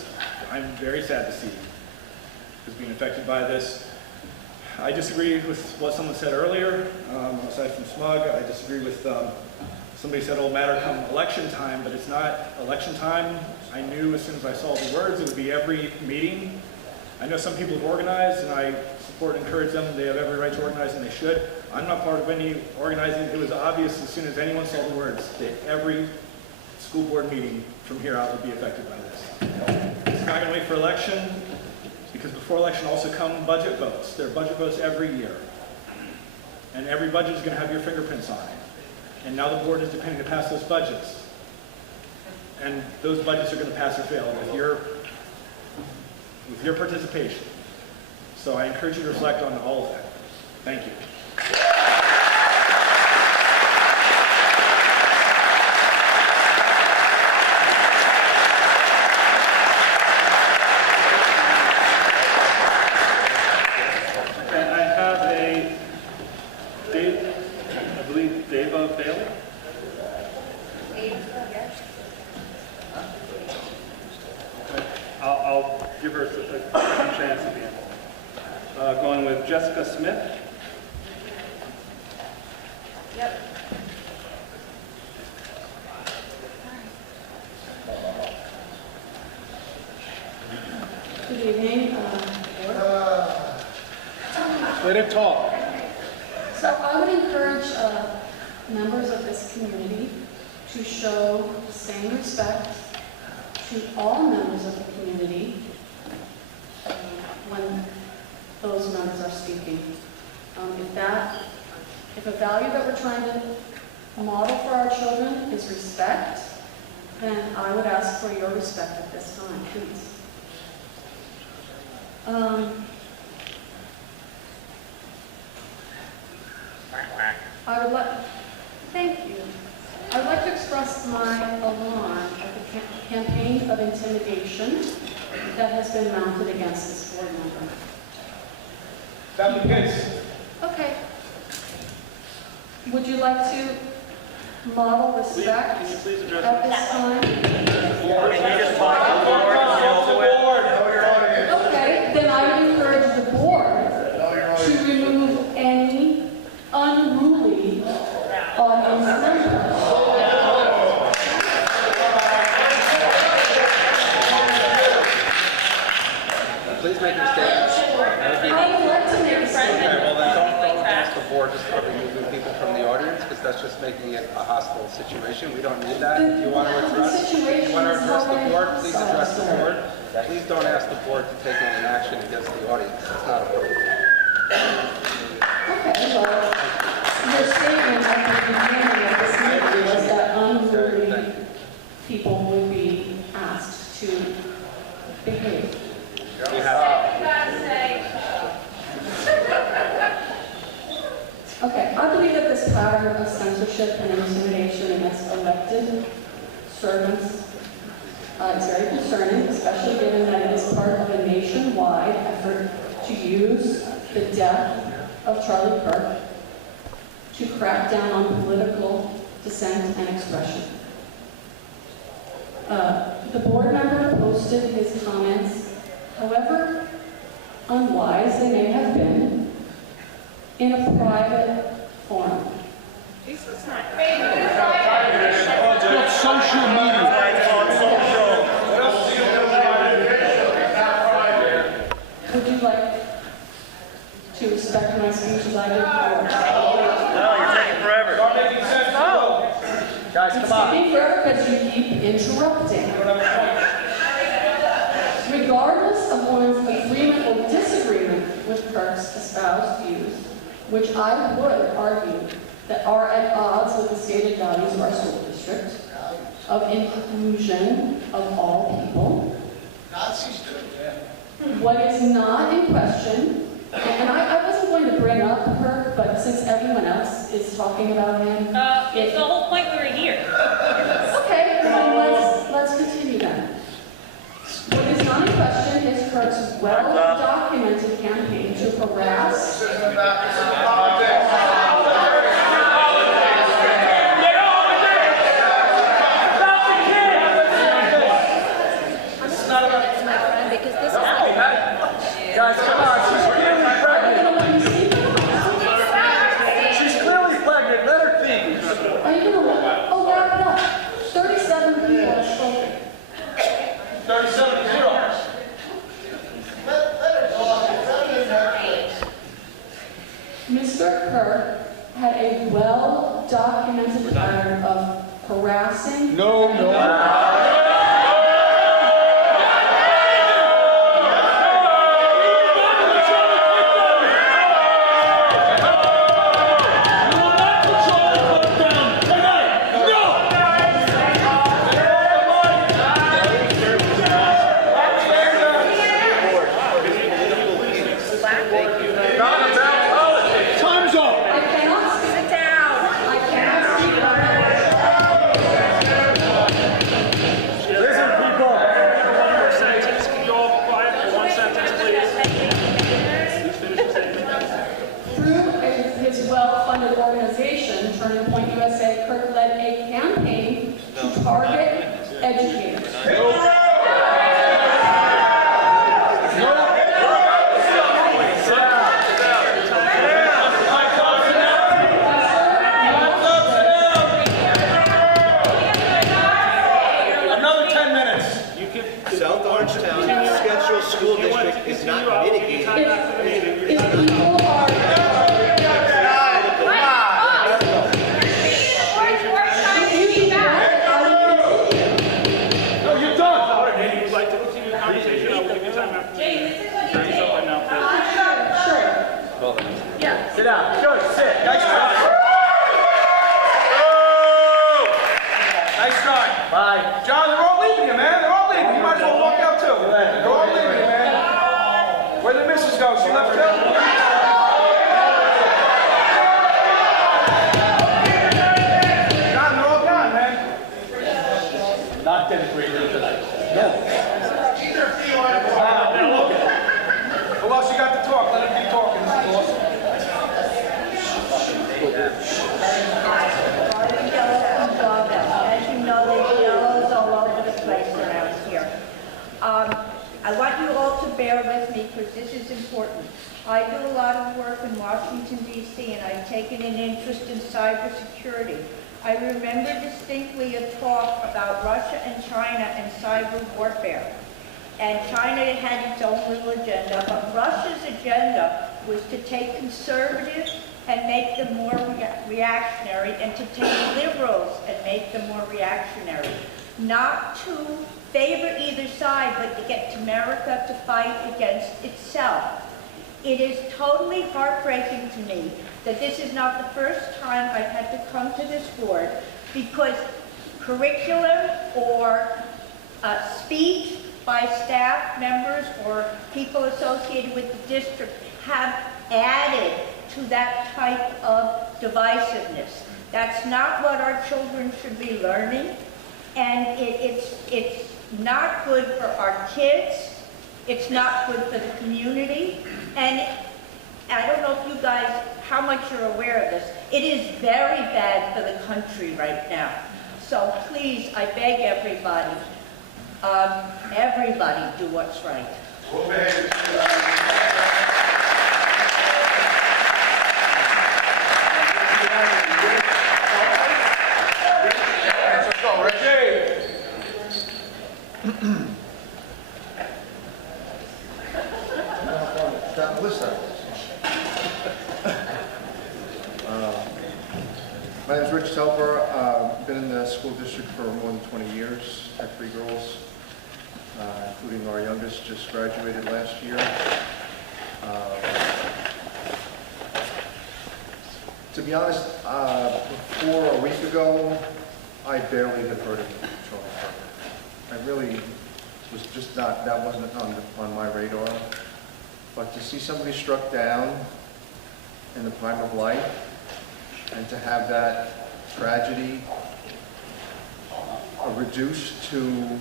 I'm very sad to see is being affected by this. I disagree with what someone said earlier, aside from smug. I disagree with somebody said it'll matter come election time, but it's not election time. I knew as soon as I saw the words it would be every meeting. I know some people have organized, and I support and encourage them. They have every right to organize, and they should. I'm not part of any organizing. It was obvious as soon as anyone saw the words that every school board meeting from here out will be affected by this. It's not going to wait for election, because before election also come budget votes. There are budget votes every year. And every budget is going to have your fingerprints on it. And now the board is depending to pass those budgets. And those budgets are going to pass or fail with your participation. So I encourage you to reflect on all of that. Thank you. I'll give her a second chance again. Going with Jessica Smith. Yep. Good evening. Let it talk. So I would encourage members of this community to show the same respect to all members of the community when those members are speaking. If a value that we're trying to model for our children is respect, then I would ask for your respect at this time, please. Thank you. I would like to express my alarm at the campaign of intimidation that has been mounted against this board member. That begins. Okay. Would you like to model respect Can you please address at this time? Okay, then I would encourage the board to remove any unruly audience members. Please make your statement. I would like to make a statement. Okay, well then don't ask the board to start removing people from the audience, because that's just making it a hostile situation. We don't need that. If you want to address the board, please address the board. Please don't ask the board to take any action against the audience. That's not appropriate. Okay, well, your statement at the beginning of this meeting was that unruly people would be asked to behave. We have. Okay, I believe that this pattern of censorship and intimidation against elected servants is very concerning, especially given that it is part of a nationwide effort to use the death of Charlie Kirk to crack down on political dissent and expression. The board member posted his comments, however unwise they may have been, in a private forum. This is not It's social media. Would you like to respect my speech as I did before? No, you're taking forever. Start making sense. No. Guys, come on. It's taking forever because you keep interrupting. Regardless of one's agreement or disagreement with Kirk's espoused views, which I would argue that are at odds with the stated values of our school district, of inclusion of all people. What is not in question, and I wasn't going to bring up Kirk, but since everyone else is talking about him, it's the whole point we were here. Okay, well, let's continue then. What is not in question is Kirk's well-documented campaign to harass. Guys, come on, she's clearly pregnant. She's clearly pregnant, let her think. Are you going to wrap it up? 37 people have spoken. 37-0. Let her talk. It's not in her place. 10 minutes. You can. South Orange Town Central School District is not mitigating. No, you're done. If you would like to continue the conversation, I will give you time after. Turn yourself right now, please. Sit down. Good, sit. Nice try. Nice try. Bye. John, they're all leaving you, man. They're all leaving. You might as well walk out too. They're all leaving you, man. Where'd the missus go? She left too? John, they're all gone, man. Not denigrating tonight. Who else you got to talk? Let him keep talking. This is awesome. As you know, there's yellows all over the place around here. I want you all to bear with me because this is important. I do a lot of work in Washington, D.C., and I've taken an interest in cybersecurity. I remember distinctly a talk about Russia and China and cyber warfare. And China had its own little agenda, but Russia's agenda was to take conservatives and make them more reactionary, and to take liberals and make them more reactionary. Not to favor either side, but to get America to fight against itself. It is totally heartbreaking to me that this is not the first time I've had to come to this board, because curriculum or speech by staff members or people associated with the district have added to that type of divisiveness. That's not what our children should be learning, and it's not good for our kids, it's not good for the community, and I don't know if you guys, how much you're aware of this, it is very bad for the country right now. So please, I beg everybody, everybody do what's right. Down the list, my name is Rich Telfer. I've been in the school district for more than 20 years. I have 3 girls, including our youngest, just graduated last year. To be honest, before a week ago, I barely had heard of Charlie Kirk. I really was just not, that wasn't on my radar. But to see somebody struck down in the prime of life, and to have that tragedy reduced to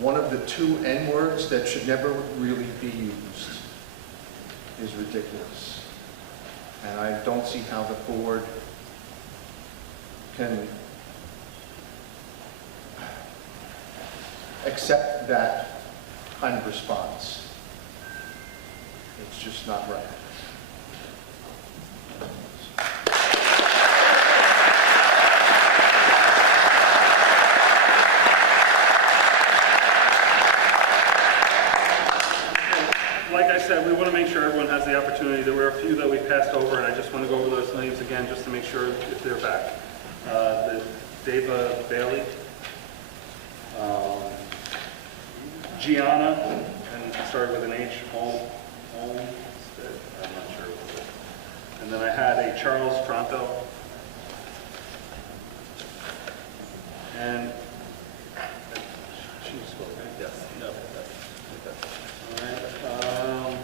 one of the 2 N-words that should never really be used is ridiculous. And I don't see how the board can accept that kind of response. It's just not right. Like I said, we want to make sure everyone has the opportunity. There were a few that we passed over, and I just want to go over those names again just to make sure if they're back. The Deva Bailey, Gianna, and it started with an H, Olmsted, I'm not sure what it is. And then I had a Charles Tronto, and yes, no, all right.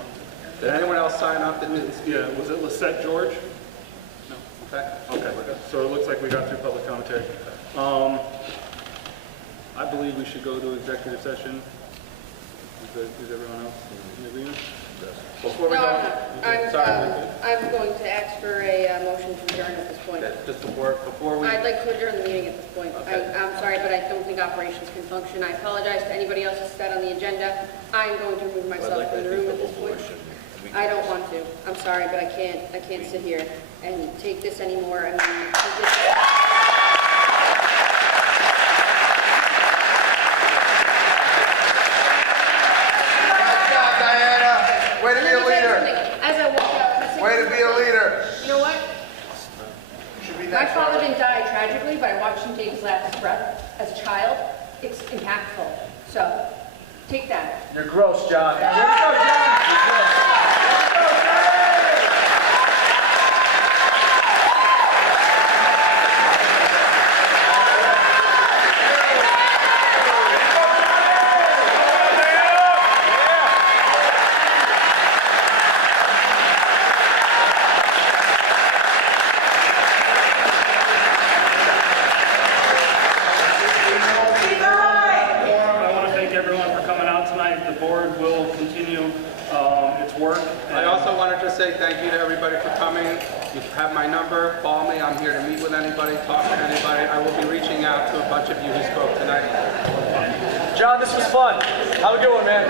Did anyone else sign up that didn't speak? Yeah, was it Lisette George? No. Okay. So it looks like we got through public commentary. I believe we should go to executive session. Is everyone else in agreement? Before we No, go, I'm going to ask for a motion to adjourn at this point. just before we. I'd like to adjourn the meeting at this point. Okay. I'm sorry, but I don't think operations can function. I apologize to anybody else who's sat on the agenda. I'm going to remove myself from the room at this point. I don't want to. I'm sorry, but I can't sit here and take this anymore. I mean, breath as a child, it's impactful. So, take that. You're gross, John. Way to go, John. You're gross. I want to thank everyone for coming out tonight. The board will continue its work. I also wanted to say thank you to everybody for coming. You have my number, call me, I'm here to meet with anybody, talk to anybody. I will be reaching out to a bunch of you who spoke tonight. John, this was fun. Have a good one, man.